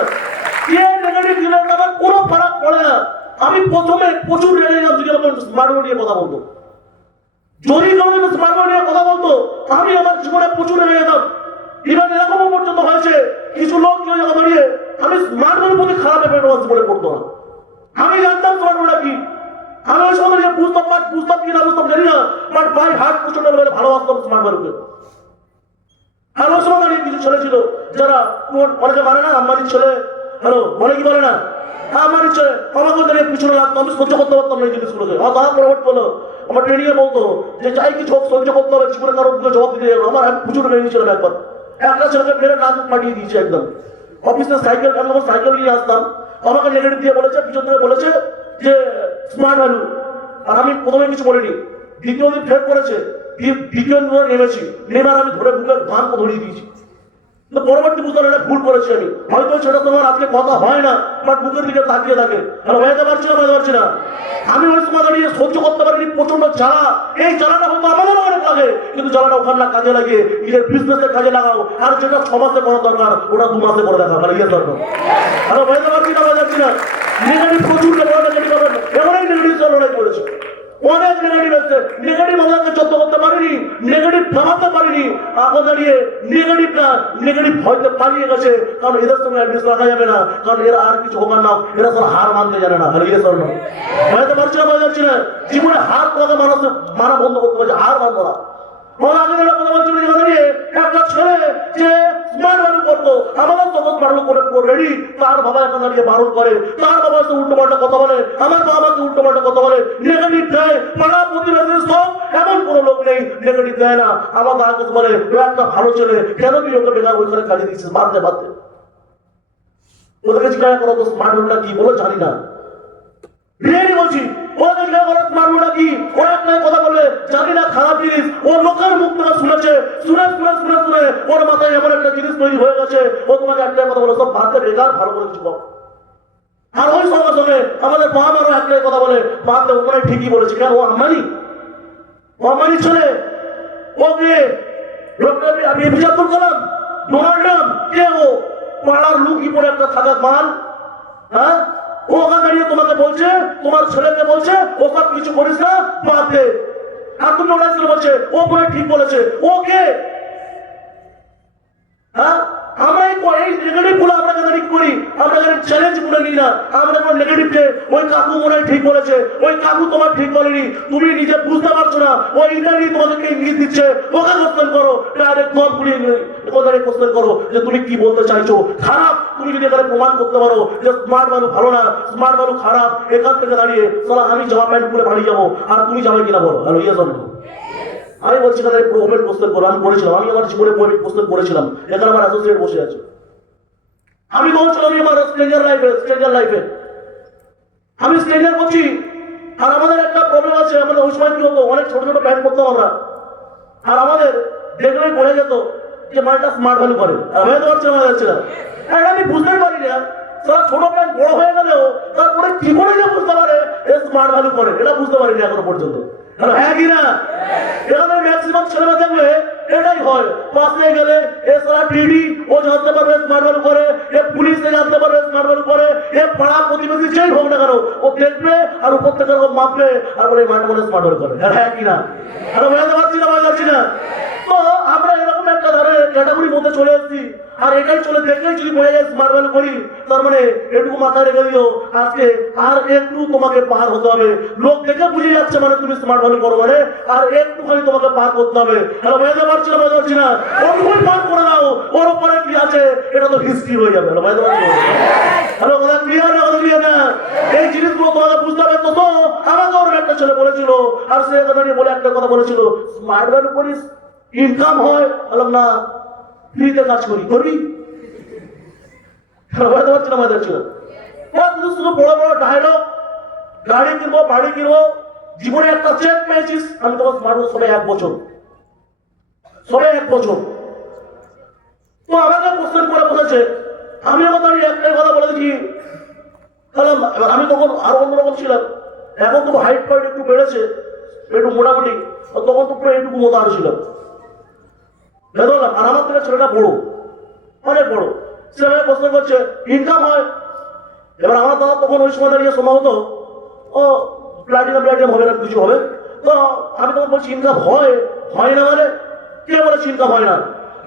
কে নেগেটিভ দিলে আমার কোনো ফারাক পড়ে না। আমি প্রথমে প্রচুর রেগে গেলাম যদি আমার স্মার্টফোন নিয়ে কথা বলতো, যদি কারণে স্মার্টফোন নিয়ে কথা বলতো আমি আমার জীবনে প্রচুর রেগে যেতাম। ইভেন এরকমও পর্যন্ত হয়েছে কিছু লোক দাঁড়িয়ে আমি স্মার্টফোনের প্রতি খারাপ এফেক্ট আমার জীবনে পড়তো না, আমি জানতাম স্মার্টফোনটা কি, আমি ওই সময় বুঝতাম কি না বুঝতাম জানি না, বাট বাই হার্ট প্রচন্ড ভালোবাসতাম স্মার্টফোনকে। আর ওই সময় দাঁড়িয়ে কিছু ছেলে ছিল যারা অনেকে মানে না, আম্বানির ছেলে, হ্যালো অনেকে বলে না আম্বানির ছেলে, আমাকে দাঁড়িয়ে পিছনে লাগতো, আমি সহ্য করতে পারতাম না এই জিনিসগুলোকে। আমার দাদা প্রভাব বলো, আমার ট্রেনিংয়ে বলতো যে যাই কিছু সহ্য করতে হবে, জীবনে কারো জবাব দিতে যাবো। আমার প্রচুর রেগে ছিলাম একবার, একটা ছেলেকে মেরে নাক পাঠিয়ে দিয়েছে একদম। অফিসে সাইকেল, আমি যখন সাইকেল নিয়ে আসতাম আমাকে নেগেটিভ দিয়ে বলেছে, পিছন থেকে বলেছে যে স্মার্ট ভ্যালু, আর আমি প্রথমে কিছু বলিনি। দ্বিতীয় দিন ফের করেছে, দ্বিতীয় দিন নেমেছি, নেবার আমি ধরে বুকের ধান ধরিয়ে দিয়েছি। কিন্তু পরবর্তী বুঝতে এটা ভুল করেছি আমি, হয়তো সেটা তোমার আজকে কথা হয় না, বাট বুকের দিকে তাকিয়ে থাকে। হয়ে পারছি না, হয়ে পারছি না। আমি ওই সময় দাঁড়িয়ে সহ্য করতে পারিনি প্রচন্ড জ্বালা। এই জ্বালাটা হয়তো আমাদেরও অনেক লাগে, কিন্তু জ্বালাটা ওখানে কাজে লাগিয়ে নিজের বিজনেসে কাজে লাগাও, আর যেটা 6 মাসে করা দরকার ওটা 2 মাসে করে দেখা, মানে ইয়ে দরকার। হয়ে পারছি না, হয়ে যাচ্ছি না। নেগেটিভ প্রচুর নেগেটিভ হবে, এমনই নেগেটিভ লড়াই করেছি, অনেক নেগেটিভ এসছে, নেগেটিভ আমাদেরকে যত্ন করতে পারিনি, নেগেটিভ থামাতে পারিনি। এখন দাঁড়িয়ে নেগেটিভ না, নেগেটিভ হয়তো পালিয়ে গেছে, কারণ এদের সঙ্গে অ্যাড্রেস রাখা যাবে না, কারণ এরা আর কিছু হবার না, এরা সব হার মানতে জানে না। আর ইয়ে সর্ণ হয়তো পারছি না, হয়ে যাচ্ছি না। জীবনে হার তোমাকে মানা বন্ধ করতে পারছে, হার মানবো না। কথা বলছিল একটা ছেলে যে স্মার্ট ভ্যালু করতো, আমাদের তখন ভালো করে রেডি, তার বাবা এখন দাঁড়িয়ে বারণ করে, তার বাবা এসে উল্টো পাল্টা কথা বলে, আমার বাবাকে উল্টো পাল্টা কথা বলে, নেগেটিভ দেয়, পাড়া প্রতিবেশী সব এমন কোনো লোক নেই নেগেটিভ দেয় না। আমার দাদাকে বলে ও একটা ভালো ছেলে, কেন তুই ওকে বেকার ওইখানে কাজে দিচ্ছিস, বাদতে বাদতে। ওদেরকে জিজ্ঞাসা করো তো স্মার্ট ভ্যালুটা কি, বলো জানি না, রিয়েলি বলছি। ওদের জিজ্ঞাসা করো স্মার্ট ভ্যালুটা কি, ও একটা কথা বলবে জানি না, খারাপ জিনিস। ও লোকের মুখ থেকে শুনেছে, শুনে ওর মাথায় এমন একটা জিনিস তৈরি হয়ে গেছে, ও তোমাকে একটা কথা বলে সব বাদতে বেকার, ভালো করে কিছু বলো। আর ওই সঙ্গে সঙ্গে আমাদের মহামারও একটাই কথা বলে, বাদতে ওখানে ঠিকই বলেছে, কেন ও আম্বানি ছেলে, ওকে আমি APJ Abdul Kalam, Donald Trump, কে ও পাড়ার লুকি পরে একটা থাকা মাল, হ্যাঁ? ও ওখানে দাঁড়িয়ে তোমাকে বলছে, তোমার ছেলেকে বলছে ও সব কিছু করিস না, বাদ দে। আর তুমি ওটা ছেলে বলছে ও মনে ঠিক বলেছে, ওকে হ্যাঁ? আমরা এই নেগেটিভ গুলো আমরা করি, আমরা চ্যালেঞ্জ বলে নিই না, আমরা কোনো নেগেটিভকে ওই কাকু মনে ঠিক বলেছে, ওই কাকু তোমার ঠিক বলেনি, তুমি নিজে বুঝতে পারছো না, ওই ইন্টারনেট তোমাদেরকে ইঙ্গিত দিচ্ছে, ওকে কোশ্চেন করো, ডাইরেক্ট কল খুলে ওদের কোশ্চেন করো যে তুমি কি বলতে চাইছো। খারাপ তুমি যদি এখানে প্রমাণ করতে পারো যে স্মার্ট ভ্যালু ভালো না, স্মার্ট ভ্যালু খারাপ, এখান থেকে দাঁড়িয়ে চলো আমি জামা প্যান্ট খুলে বাড়ি যাবো, আর তুমি যাবে কিনা বলো। হ্যালো ইয়ে জন্য আমি বলছি এখানে ওপেন কোশ্চেন করো, আমি করেছিলাম, আমি আমার জীবনে কোশ্চেন করেছিলাম, এখানে আমার অ্যাসোসিয়েট বসে আছে, আমি বলছিলাম আমি আমার স্ট্রেঞ্জার লাইফে আমি স্ট্রেঞ্জার করছি। আর আমাদের একটা প্রবলেম আছে, আমাদের ওই সময় কি হতো, অনেক ছোট ছোট প্যান্ট করতাম আমরা, আর আমাদের দেখলেই পড়ে যেত যে মালটা স্মার্ট ভ্যালু করে, হয়ে যাচ্ছে আমাদের যাচ্ছে না। আমি বুঝতেই পারি না, তারা ছোট প্যান্ট বড় হয়ে গেলেও তারপরে কি করে যে বুঝতে পারে স্মার্ট ভ্যালু করে, এটা বুঝতে পারিনি এখনো পর্যন্ত। হ্যাঁ কি না? এখানে ম্যাক্সিমাম ছেলেমেয়ে দেখবে এটাই হয়, পাশে গেলে এ সারা টিডি ও জানতে পারবে স্মার্ট ভ্যালু করে, এ পুলিশে জানতে পারবে স্মার্ট ভ্যালু করে, এ পাড়া প্রতিবেশী যেই হোক না কেন ও দেখবে আর উপর থেকে মাপবে আর বলে মাঠে বলে স্মার্ট ভ্যালু করে। হ্যাঁ কি না? বুঝতে পারছি না, বুঝতে পারছি না। তো আমরা এরকম একটা ধরনের ক্যাটাগরির মধ্যে চলে এসেছি, আর এটাই চলে দেখলেই যদি বোঝা যায় স্মার্ট ভ্যালু করি, তার মানে এটুকু মাথায় রেখে দিও আজকে আর একটু তোমাকে পার হতে হবে। লোক দেখে বুঝে যাচ্ছে মানে তুমি স্মার্ট ভ্যালু করো মানে, আর একটুখানি তোমাকে পার করতে হবে। বুঝতে পারছি না, বুঝতে পারছি না। ওটুকুই পার করে দাও, ওর উপরে কি আছে এটা তো হিস্ট্রি হয়ে যাবে। বুঝতে পারছি? কথা ক্লিয়ার না, কথা ক্লিয়ার না? এই জিনিসগুলো তোমাকে বুঝতে হবে। তো আমাকে ওর একটা ছেলে বলেছিল, আর সে কথা নিয়ে বলে একটা কথা বলেছিল, স্মার্ট ভ্যালু করিস ইনকাম হয়। বললাম না, ফ্রিতে কাজ করি, করবি? বুঝতে পারছি না, বুঝতে পারছি না। শুধু বড় বড় ডায়লগ, গাড়ি কিনবো, বাড়ি কিনবো, জীবনে একটা চেক পেয়েছিস, আমি তোমার স্মার্ট সবাই 1 বছর, সবাই 1 বছর। তো আমাকে কোশ্চেন করে বলেছে, আমি এখন দাঁড়িয়ে একটাই কথা বলে দিচ্ছি। এবার আমি তখন আরো অন্যরকম ছিলাম, এখন তো হাইট ফাইট একটু বেড়েছে, একটু মোটামুটি, তখন তো পুরো এইটুকু মতো আরো ছিলাম। বেরোলাম, আর আমার থেকে ছেলেটা বড়, অনেক বড়। সে আমাকে প্রশ্ন করছে ইনকাম হয়। এবার আমার দাদা তখন ওই সময় দাঁড়িয়ে সম্ভবত ও প্লাটিনাম হবে না, কিছু হবে। তো আমি তখন বলছি ইনকাম হয়, হয় না মানে? কে বলেছে ইনকাম হয় না?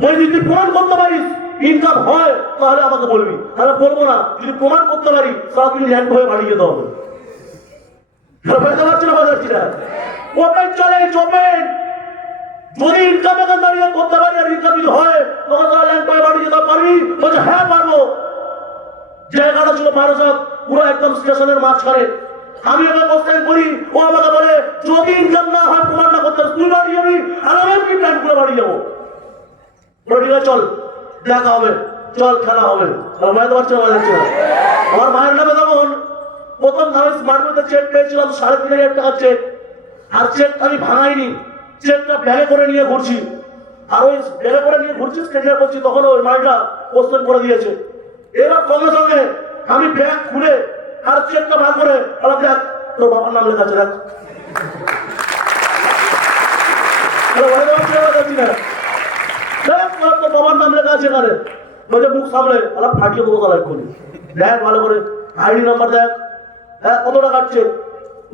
বলি যদি প্রমাণ করতে পারিস ইনকাম হয় তাহলে আমাকে বলবি, তাহলে বলবো না। যদি প্রমাণ করতে পারি তাহলে তুমি ল্যান্ড হয়ে বাড়ি যেতে হবে। বুঝতে পারছি না, বুঝতে পারছি না? ওপেন চলে, ওপেন। যদি ইনকাম এখান দাঁড়িয়ে করতে পারি আর ইনকাম যদি হয় তখন তাহলে ল্যান্ড হয়ে বাড়ি যেতে পারবি? বলছে হ্যাঁ পারবো। জায়গাটা ছিল বারাসাত, পুরো একদম স্টেশনের মাঝখানে। আমি ওকে কোশ্চেন করি, ও আমাকে বলে যদি ইনকাম না হয় প্রমাণ না করতে তুই বাড়ি যাবি, আর আমি কি প্ল্যান করে বাড়ি যাবো। ঠিক আছে চল দেখা হবে, চল খেলা হবে। বুঝতে পারছি না, বুঝতে পারছি না? আমার মায়ের নামে তখন প্রথম আমি স্মার্ট মিটার চেক পেয়েছিলাম 3,500 টাকার চেক, আর চেক আমি ভাঙাইনি, চেকটা ব্যাগে করে নিয়ে ঘুরছি। আর ওই ব্যাগে করে নিয়ে ঘুরছি, স্ক্যানার করছি, তখন ওই মালটা কোশ্চেন করে দিয়েছে। এবার সঙ্গে সঙ্গে আমি ব্যাগ খুলে আর চেকটা ভাগ করে বললাম দেখ তোর বাবার নাম লেখা আছে, দেখ। তোর বাবার নাম লেখা আছে এখানে। বলছে মুখ সামলে আলাপ ফাটিয়ে দেবো তালা এক্ষুনি। দেখ ভালো করে আইডি নাম্বার দেখ, হ্যাঁ কত টাকা কাটছে,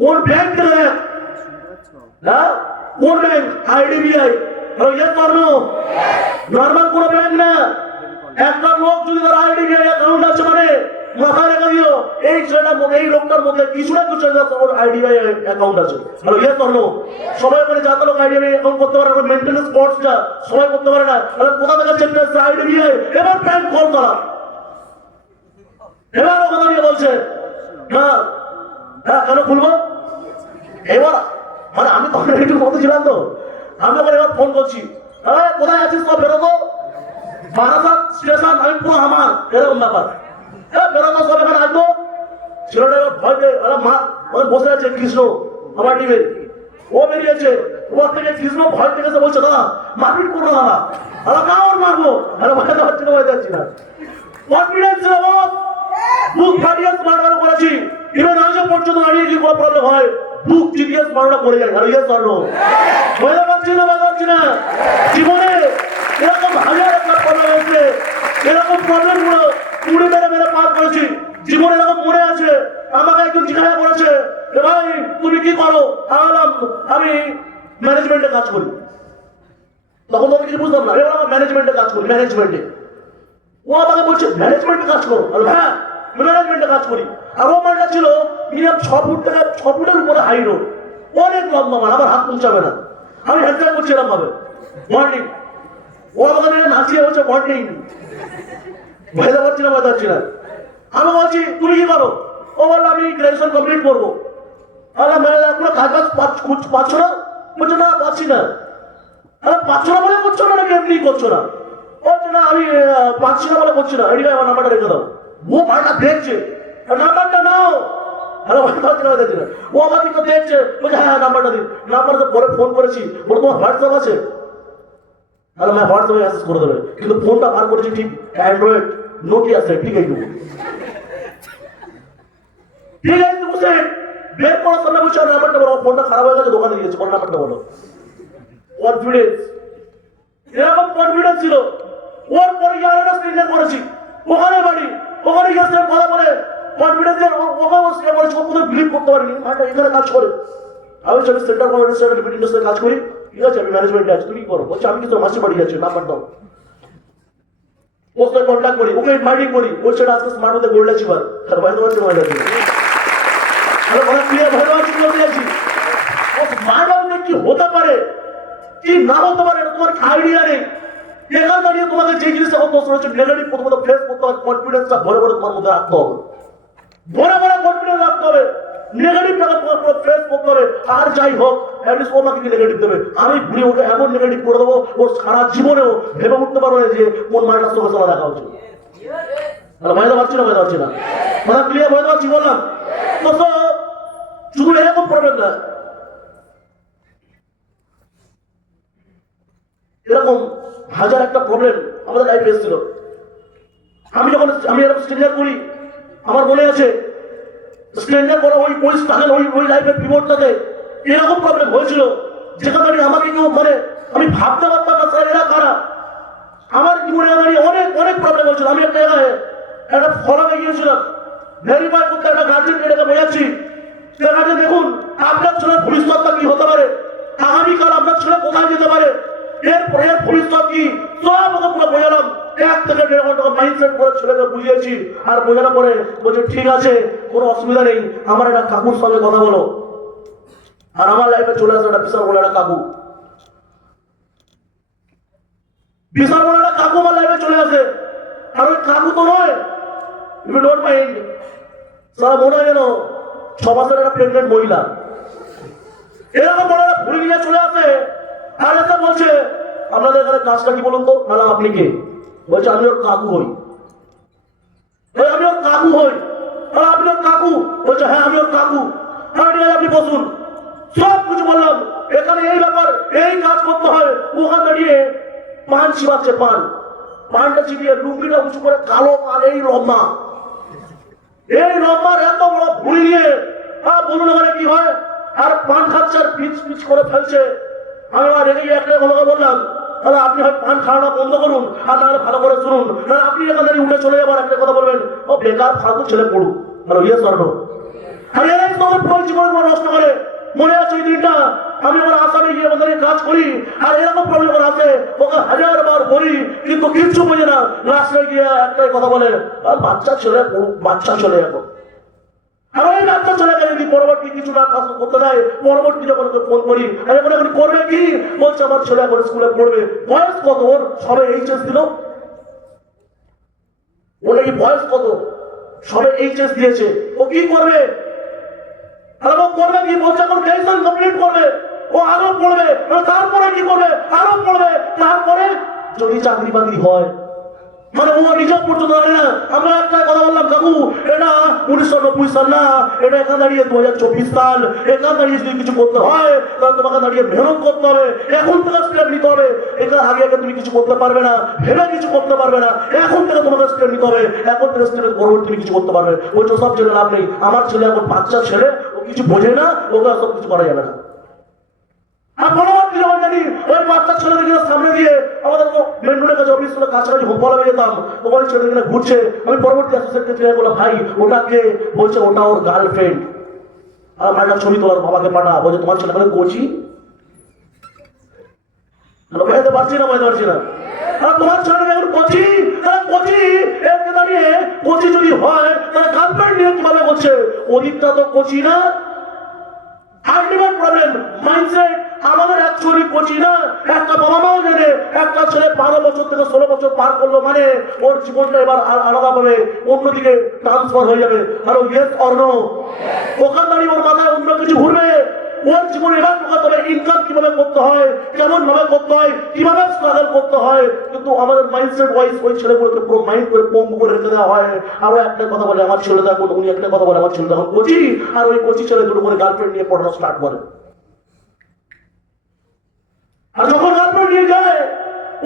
কোন ব্যাংক থেকে দেখ, হ্যাঁ কোন ব্যাংক, IDBI। নর্মাল কোন ব্যাংক না। একটা লোক যদি তার IDBI অ্যাকাউন্ট আছে মানে মাথায় রেখে দিও এই ছেলেটার মধ্যে, এই লোকটার মধ্যে কিছু না কিছু ওর IDBI অ্যাকাউন্ট আছে। সবাই মানে যাতে লোক IDBI অ্যাকাউন্ট করতে পারে, মেনটেন্যান্স কস্টটা সবাই করতে পারে না। কোথা থেকে চেক করছে IDBI, এবার ব্যাংক কল করা। এবার ও কথা নিয়ে বলছে হ্যাঁ হ্যাঁ কেন খুলবো। এবার মানে আমি তখন একটু মতো ছিলাম, তো আমি ওখানে এবার ফোন করছি, হ্যাঁ কোথায় আছিস সব বেরোবো, বারাসাত স্টেশন, আমি পুরো আমার এরকম ব্যাপার। হ্যাঁ বেরোবো সব এখানে আসবো। ছেলেটা এবার ভয় পেয়ে মা বসে আছে কৃষ্ণ আমার টিমে, ও বেরিয়েছে, ওর থেকে কৃষ্ণ ভয় থেকে এসে বলছে দাদা মারপিট করবো দাদা, কাউর মারবো। বুঝতে পারছি না, বুঝতে পারছি না। কনফিডেন্স ছিল বাবা, বুক ফাটিয়ে স্মার্ট ভ্যালু করেছি। ইভেন আজও পর্যন্ত দাঁড়িয়ে যদি কোনো প্রবলেম হয় বুক চিটিয়ে স্মার্টটা করে যায়। বুঝতে পারছি না, বুঝতে পারছি না? জীবনে এরকম হাজার একটা প্রবলেম হয়েছে, এরকম প্রবলেম গুলো কুড়ি মেরে মেরে পার করেছি। জীবনে এরকম মনে আছে, আমাকে একজন জিজ্ঞাসা করেছে ভাই তুমি কি করো, আমি ম্যানেজমেন্টে কাজ করি। তখন তো আমি কিছু বুঝতাম না, এবার আমার ম্যানেজমেন্টে কাজ করি, ম্যানেজমেন্টে। ও আমাকে বলছে ম্যানেজমেন্টে কাজ করো, হ্যাঁ ম্যানেজমেন্টে কাজ করি। আর ও মালটা ছিল মিনিমাম 6 ফুট থেকে 6 ফুটের উপরে হাইট, অনেক লম্বা মান, আমার হাত পৌঁছাবে না। আমি হ্যান্ডশেক করছি এরকম ভাবে, মর্নিং। ও আমাকে নাচিয়ে বলছে মর্নিং। বুঝতে পারছি না, বুঝতে পারছি না? আমি বলছি তুমি কি করো, ও বললো আমি গ্রাজুয়েশন কমপ্লিট করবো। কোনো কাজ পাচ্ছ না? বলছে না পাচ্ছি না। পাচ্ছ না বলে করছো না নাকি এমনি করছো না? বলছে না আমি পাচ্ছি না বলে করছি না, এদিকে আমার নাম্বারটা রেখে দাও। ও ভাইটা দেখছে, নাম্বারটা নাও। ও আমাকে তো দেখছে, বলছে হ্যাঁ নাম্বারটা দিন। নাম্বারটা পরে ফোন করেছি, বলে তোমার হোয়াটসঅ্যাপ আছে? হোয়াটসঅ্যাপে মেসেজ করে দেবে, কিন্তু ফোনটা বার করেছি ঠিক অ্যান্ড্রয়েড নোকিয়া সেট, ঠিক আছে ঠিক আছে বুঝলেন? বের করার সামনে বলছে নাম্বারটা বলো, ফোনটা খারাপ হয়ে গেছে, দোকানে দিয়েছে, ফোন নাম্বারটা বলো। কনফিডেন্স, এরকম কনফিডেন্স ছিল। ওর পরে ইয়ারা স্টেজে করেছি, ওখানে বাড়ি, ওখানে গিয়ে কথা বলে কনফিডেন্স, ওখানে বলেছি কোনো বিলিভ করতে পারিনি। এখানে কাজ করে আমি সেন্টার গভর্নমেন্টের কাজ করি, ঠিক আছে, আমি ম্যানেজমেন্টে আছি, তুমি কি করো? বলছে আমি কিন্তু মাসে বাড়ি যাচ্ছি, নাম্বার দাও। ওকে কন্ট্যাক্ট করি, ওকে ইনভাইটিং করি, বলছে আজকে স্মার্ট হতে গোল্ড অ্যাচিভার, আর বাইরে পারছে মহিলা দিয়ে অনেক ক্লিয়ার ভালো আছে বলতে যাচ্ছি। ও স্মার্ট হতে কি হতে পারে কি না হতে পারে এটা তোমার আইডিয়া নেই। এখানে দাঁড়িয়ে তোমাকে যে জিনিসটা কত হচ্ছে নেগেটিভ প্রথমত ফেস করতে হবে, কনফিডেন্সটা ভরে ভরে তোমার মধ্যে রাখতে হবে, ভরে ভরে কনফিডেন্স রাখতে হবে, নেগেটিভটাকে তোমার ফেস করতে হবে। আর যাই হোক অ্যাটলিস্ট ও আমাকে নেগেটিভ দেবে, আমি ঘুরে ওকে এমন নেগেটিভ করে দেবো ও সারা জীবনেও ভেবে উঠতে পারবে না যে কোন মালটার সঙ্গে চলা দেখা হচ্ছে। ভয়তে পারছি না, ভয়তে পারছি না, কথা ক্লিয়ার, ভয়তে পারছি বললাম তো। শুধু এরকম প্রবলেম না, এরকম হাজার একটা প্রবলেম আমাদের লাইফে এসেছিল। আমি এরকম স্ট্রেঞ্জার করি, আমার মনে আছে স্ট্রেঞ্জার করা ওই স্ট্রাগল, ওই লাইফের পিভটটাতে এরকম প্রবলেম হয়েছিল যেখানে দাঁড়িয়ে আমাকে কেউ মানে আমি ভাবতে পারতাম না স্যার এরা কারা। আমার জীবনে দাঁড়িয়ে অনেক অনেক প্রবলেম হয়েছিল। আমি একটা জায়গায় একটা ফরামে গিয়েছিলাম, ভেরিফাই করতে একটা গার্জেনকে এটাকে বোঝাচ্ছি, গার্জেন দেখুন আপনার ছেলের ভবিষ্যৎটা কি হতে পারে, আগামীকাল আপনার ছেলে কোথায় যেতে পারে, এরপরে ভবিষ্যৎ কি, সব ওকে পুরো বোঝালাম। 1 থেকে 1.5 ঘন্টা মাইন্ডসেট করে ছেলেকে বুঝিয়েছি। আর বোঝানোর পরে বলছে ঠিক আছে কোনো অসুবিধা নেই, আমার একটা কাকুর সঙ্গে কথা বলো। আর আমার লাইফে চলে আসে একটা বিশাল বলে একটা কাকু, বিশাল বলে একটা কাকু আমার লাইফে চলে আসে। আর ওই কাকু তো নয়, ইউ ডোন্ট মাইন্ড, সারা মনে হয় যেন 6 মাসের একটা প্রেগনেন্ট মহিলা, এরকম বলে ঘুরে নিয়ে চলে আসে। আর এটা বলছে আপনাদের এখানে কাজটা কি বলুন তো? না আপনি কে? বলছে আমি ওর কাকু হই। আমি ওর কাকু হই। আপনি ওর কাকু? বলছে হ্যাঁ আমি ওর কাকু। আপনি বসুন, সব কিছু বললাম। এখানে এই ব্যাপার, এই কাজ করতে হয়। ওখানে দাঁড়িয়ে পান চিবাচ্ছে, পানটা চিবিয়ে লুঙ্গিটা উঁচু করে, কালো পান, এই লম্বা, এই লম্বার এত বড় ভুড়ি নিয়ে বলুন এখানে কি হয়। আর পান খাচ্ছে আর পিচ পিচ করে ফেলছে। আমি আর রেগে একটা কথা বললাম, তাহলে আপনি হয় পান খাওয়াটা বন্ধ করুন, আর নাহলে ভালো করে শুনুন, নাহলে আপনি এখানে উঠে চলে যাবার একটা কথা বলবেন, ও বেকার ফালতু ছেলে পড়ুক, মানে ইয়ে স্বর্ণ। আর এরাই তোমাদের পরিচয় করে নষ্ট করে। মনে আছে ওই দিনটা আমি আমার আসামে গিয়ে আমাদের কাজ করি, আর এরকম প্রবলেম আছে, ওকে 1000 বার বলি কিন্তু কিচ্ছু বোঝে না। লাস্টে গিয়ে একটাই কথা বলে, বাচ্চা ছেলে পড়ুক, বাচ্চা ছেলে এখন। আর ওই বাচ্চা ছেলে যদি পরবর্তী কিছু না কাজ করতে দেয়, পরবর্তী যখন ফোন করি এখন এখন করবে কি, বলছে আমার ছেলে এখন স্কুলে পড়বে। বয়স কত ওর? সবে এইচএস দিল। বলে কি বয়স কত? সবে এইচএস দিয়েছে। ও কি করবে? আর ও করবে কি? বলছে এখন গ্রাজুয়েশন কমপ্লিট করবে, ও আরো পড়বে, তারপরে কি করবে? আরো পড়বে, তারপরে যদি চাকরি বাকরি হয়। মানে ও নিজেও পর্যন্ত জানে না। আমরা একটা কথা বললাম, কাকু এটা 1990 সাল না, এটা এখানে দাঁড়িয়ে 2024 সাল। এখানে দাঁড়িয়ে যদি কিছু করতে হয় তাহলে তোমাকে দাঁড়িয়ে মেহনত করতে হবে, এখন থেকে স্টেপ নিতে হবে। এখানে আগে আগে তুমি কিছু করতে পারবে না, ভেবে কিছু করতে পারবে না। এখন থেকে তোমাকে স্টেপ নিতে হবে, এখন থেকে স্টেপের পরবর্তী তুমি কিছু করতে পারবে। ওই তো সব ছেলে লাভ নেই। আমার ছেলে এখন বাচ্চা ছেলে, ও কিছু বোঝে না, ওকে সব কিছু করা যাবে না। আর পরবর্তী যখন জানি ওই বাচ্চা ছেলেদের সামনে দিয়ে আমাদের মেন্টুরের কাছে অফিস করে কাছাকাছি হোমপালা যেতাম, ওই ছেলেদের ঘুরছে। আমি পরবর্তী অ্যাসোসিয়েট বললাম, ভাই ওটাকে? বলছে ওটা ওর গার্লফ্রেন্ড। আর আমার একটা ছবি তোলার বাবাকে পাঠা, বলছে তোমার ছেলে মানে কোচি? বুঝতে পারছি না, বুঝতে পারছি না। আর তোমার ছেলেটাকে এখন কোচি? কোচি এতে দাঁড়িয়ে কোচি যদি হয় তাহলে গার্লফ্রেন্ড নিয়ে কিভাবে করছে? ওদিকটা তো কোচি না। Ultimate problem mindset. আমাদের অ্যাকচুয়ালি কোচি না। একটা বাবা মাও জানে একটা ছেলে 12 বছর থেকে 16 বছর পার করলো মানে ওর জীবনটা এবার আলাদা ভাবে অন্যদিকে ট্রান্সফার হয়ে যাবে। আর ও ইয়েস অর নো, ওখান দাঁড়িয়ে ওর মাথায় অন্য কিছু ঘুরবে। ওর জীবনে এবার ঢোকাতে হবে ইনকাম কিভাবে করতে হয়, কেমন ভাবে করতে হয়, কিভাবে স্ট্রাগল করতে হয়। কিন্তু আমাদের মাইন্ডসেট ওয়াইজ ওই ছেলেগুলোকে পুরো মাইন্ড করে পঙ্গু করে রেখে দেওয়া হয়। আর ওই একটা কথা বলে আমার ছেলেটা এখন, উনি একটা কথা বলে আমার ছেলেটা এখন কোচি। আর ওই কোচি ছেলে দুটো করে গার্লফ্রেন্ড নিয়ে পড়ানো স্টার্ট করে। আর যখন গার্লফ্রেন্ড নিয়ে যায়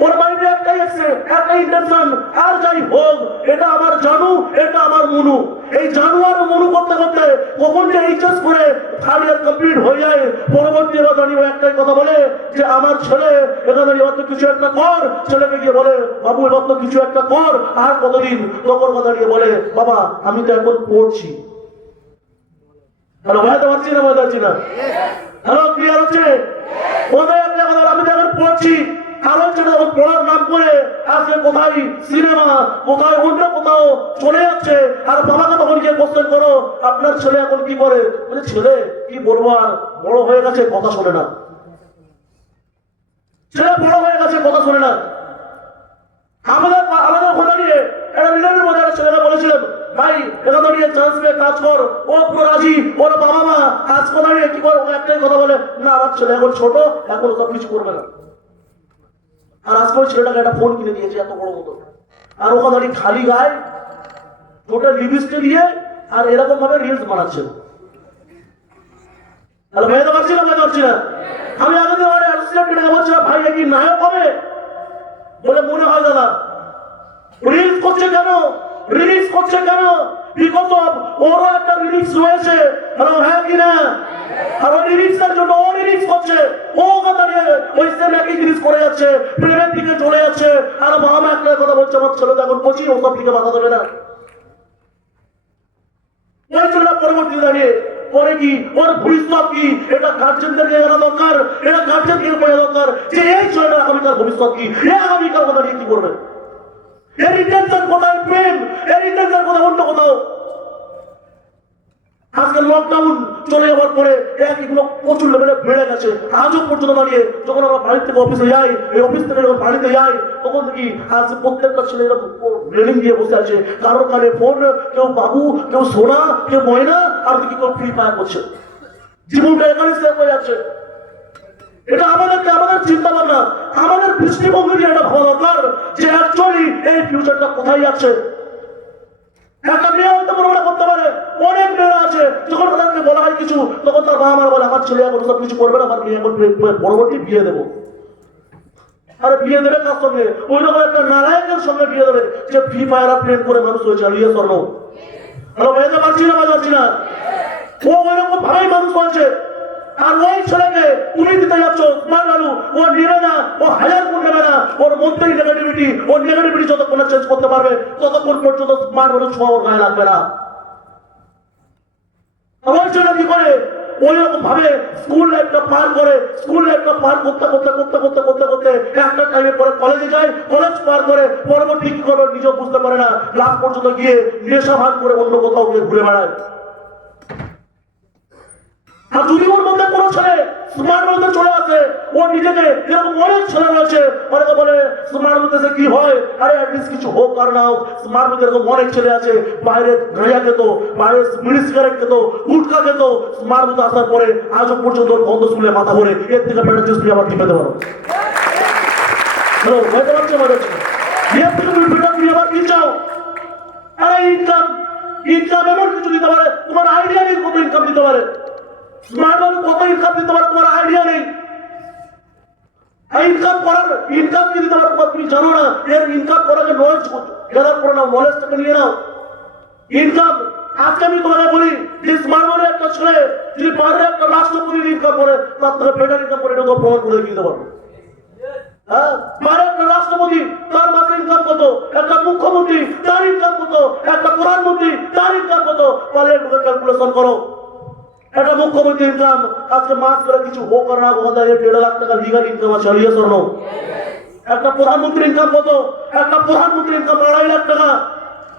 ওর মাইন্ডে একটাই আছে, একটাই ইন্টেনশন, আর যাই হোক এটা আমার জানু, এটা আমার মুনু। এই জানু আর মুনু করতে করতে কখন যে এইচএস করে থার্ড ইয়ার কমপ্লিট হয়ে যায়, পরবর্তী এবার দাঁড়িয়ে একটাই কথা বলে যে আমার ছেলে এখানে দাঁড়িয়ে এবার তো কিছু একটা কর। ছেলেকে গিয়ে বলে বাবু এবার তো কিছু একটা কর, আর কতদিন? তখন দাঁড়িয়ে বলে বাবা আমি তো এখন পড়ছি। হ্যালো, বোঝাতে পারছি না? বোঝাতে পারছি না? হ্যালো, ক্লিয়ার হচ্ছে? আমি তো এখন পড়ছি। আর হচ্ছে যখন পড়ার নাম করে আজকে কোথায় সিনেমা, কোথায় অন্য কোথাও চলে যাচ্ছে। আর বাবাকে তখন গিয়ে কোশ্চেন করো আপনার ছেলে এখন কি করে? ছেলে কি বলবো, আর বড় হয়ে গেছে, কথা শোনে না। ছেলে বড় হয়ে গেছে, কথা শোনে না। আমাদের ওখানে নিয়ে একটা রিলেটেড মধ্যে একটা ছেলেরা বলেছিলেন ভাই এখানে নিয়ে চান্স পেয়ে কাজ কর। ও পুরো রাজি, ওর বাবা মা আজ কথা নিয়ে কি করে? একটাই কথা বলে না আমার ছেলে এখন ছোট, এখন সব কিছু করবে না। আর আজকে ওই ছেলেটাকে একটা ফোন কিনে দিয়েছে এত বড় মতো, আর ওখানে দাঁড়িয়ে খালি গায়ে টোটাল লিপস্টিক দিয়ে আর এরকম ভাবে রিলস বানাচ্ছে। তাহলে বুঝতে পারছি না? বুঝতে পারছি না? আমি আগে অ্যাসোসিয়েট বলছিলাম ভাই কি নায়ক হবে বলে মনে হয় দাদা। রিলিজ করছে কেন? রিলিজ করছে কেন? বিকজ অফ ওরও একটা রিলিজ রয়েছে। হ্যালো, হ্যাঁ কি না? আর ওই রিলিজের জন্য ও রিলিজ করছে, ও দাঁড়িয়ে ওই সেম একই জিনিস করে যাচ্ছে, প্রেমের দিকে চলে যাচ্ছে। আর বাবা মা একটা কথা বলছে আমার ছেলে এখন কোচিং, ও সব দিকে বাধা দেবে না। ওই ছেলেটা পরবর্তী দাঁড়িয়ে পরে কি ওর ভবিষ্যৎ কি, এটা গার্জেনদেরকে জানা দরকার, এটা গার্জেনকে বোঝা দরকার যে এই ছেলেটার আগামীকার ভবিষ্যৎ কি, এ আগামীকার কথা নিয়ে কি করবে। এর ইন্টেনশন কোথায় প্রেম, এর ইন্টেনশন কোথায় অন্য কোথাও। আজকে লকডাউন চলে যাওয়ার পরে এগুলো প্রচুর লেভেলে বেড়ে গেছে। আজও পর্যন্ত দাঁড়িয়ে যখন আমরা বাড়ি থেকে অফিসে যাই, এই অফিস থেকে যখন বাড়িতে যাই, তখন দেখি আজ প্রত্যেকটা ছেলে রেলিং দিয়ে বসে আছে, কারোর কানে ফোন, কেউ বাবু, কেউ সোনা, কেউ ময়না, আর দেখি কেউ ফ্রি ফায়ার করছে। জীবনটা এখানে শেষ হয়ে যাচ্ছে। এটা আমাদেরকে আমাদের চিন্তা ভাবনা, আমাদের দৃষ্টিভঙ্গি নিয়ে এটা ভাবা দরকার যে অ্যাকচুয়ালি এই ফিউচারটা কোথায় যাচ্ছে। একটা মেয়ে হয়তো মনে করতে পারে, অনেক মেয়েরা আছে যখন তাদেরকে বলা হয় কিছু, তখন তার বাবা মা বলে আমার ছেলে এখন সব কিছু করবে না, আমার মেয়ে এখন পরবর্তী বিয়ে দেবো। আরে বিয়ে দেবে কার সঙ্গে? ওই রকম একটা নারায়ণের সঙ্গে বিয়ে দেবে যে ফ্রি ফায়ার আর প্রেম করে মানুষ হয়েছে। আর ইয়ে স্বর্ণ হ্যালো, বুঝতে পারছি না? বুঝতে পারছি না? ও ওই রকম ভাবেই মানুষ হয়েছে। আর ওই ছেলেকে তুমি দিতে যাচ্ছ স্মার্ট ভ্যালু, ও নেবে না, ও হাজার গুণ নেবে না। ওর মধ্যেই নেগেটিভিটি, ওর নেগেটিভিটি যতক্ষণ চেঞ্জ করতে পারবে ততক্ষণ পর্যন্ত স্মার্ট ভ্যালু ছোঁয়া ওর গায়ে লাগবে না। ওই ছেলে কি করে ওই রকম ভাবে স্কুল লাইফটা পার করে, স্কুল লাইফটা পার করতে করতে করতে করতে করতে করতে একটা টাইমে পরে কলেজে যায়, কলেজ পার করে পরবর্তী কি করবে নিজেও বুঝতে পারে না, লাস্ট পর্যন্ত গিয়ে নেশা ভাগ করে অন্য কোথাও গিয়ে ঘুরে বেড়ায়। আর যদি ওর মধ্যে কোনো ছেলে স্মার্ট মধ্যে চলে আসে, ও নিজেকে এরকম অনেক ছেলে রয়েছে, অনেকে বলে স্মার্ট মধ্যে কি হয়, আরে অ্যাটলিস্ট কিছু হোক আর না হোক। স্মার্ট মধ্যে এরকম অনেক ছেলে আছে বাইরে গাঁজা খেত, বাইরে বিড়ি সিগারেট খেত, গুটখা খেত, স্মার্ট মধ্যে আসার পরে আজও পর্যন্ত গন্ধ শুনে মাথা ভরে এর থেকে প্যাটার জুস দিয়ে আবার টিপেতে পারো। হ্যালো, বুঝতে পারছো? এর থেকে তুমি বেটার তুমি আবার কি চাও? আরে ইনকাম, ইনকাম এমন কিছু দিতে পারে তোমার আইডিয়া নেই কত ইনকাম দিতে পারে। স্মার্ট ভ্যালু কত ইনকাম দিতে পারে তোমার আইডিয়া নেই। ইনকাম করার ইনকাম কি দিতে পারে তুমি জানো না। এর ইনকাম করার যে নলেজ গ্যাদার করে নাও, নলেজটাকে নিয়ে নাও। ইনকাম আজকে আমি তোমাকে বলি যে স্মার্ট ভ্যালু একটা ছেলে যদি বাইরে একটা রাষ্ট্রপতির ইনকাম করে তার থেকে বেটার ইনকাম করে এটা তো প্রমাণ করে দিতে পারবো। হ্যাঁ, বাইরে একটা রাষ্ট্রপতি তার মাসে ইনকাম কত, একটা মুখ্যমন্ত্রী তার ইনকাম কত, একটা প্রধানমন্ত্রী তার ইনকাম কত, তাহলে একটু ক্যালকুলেশন করো। একটা মুখ্যমন্ত্রী ইনকাম আজকে মাস করে কিছু হোক আর না হোক 1.5 লাখ টাকা লিগাল ইনকাম আছে। আর ইয়ে স্বর্ণ একটা প্রধানমন্ত্রী ইনকাম কত? একটা প্রধানমন্ত্রী ইনকাম 2.5 লাখ টাকা।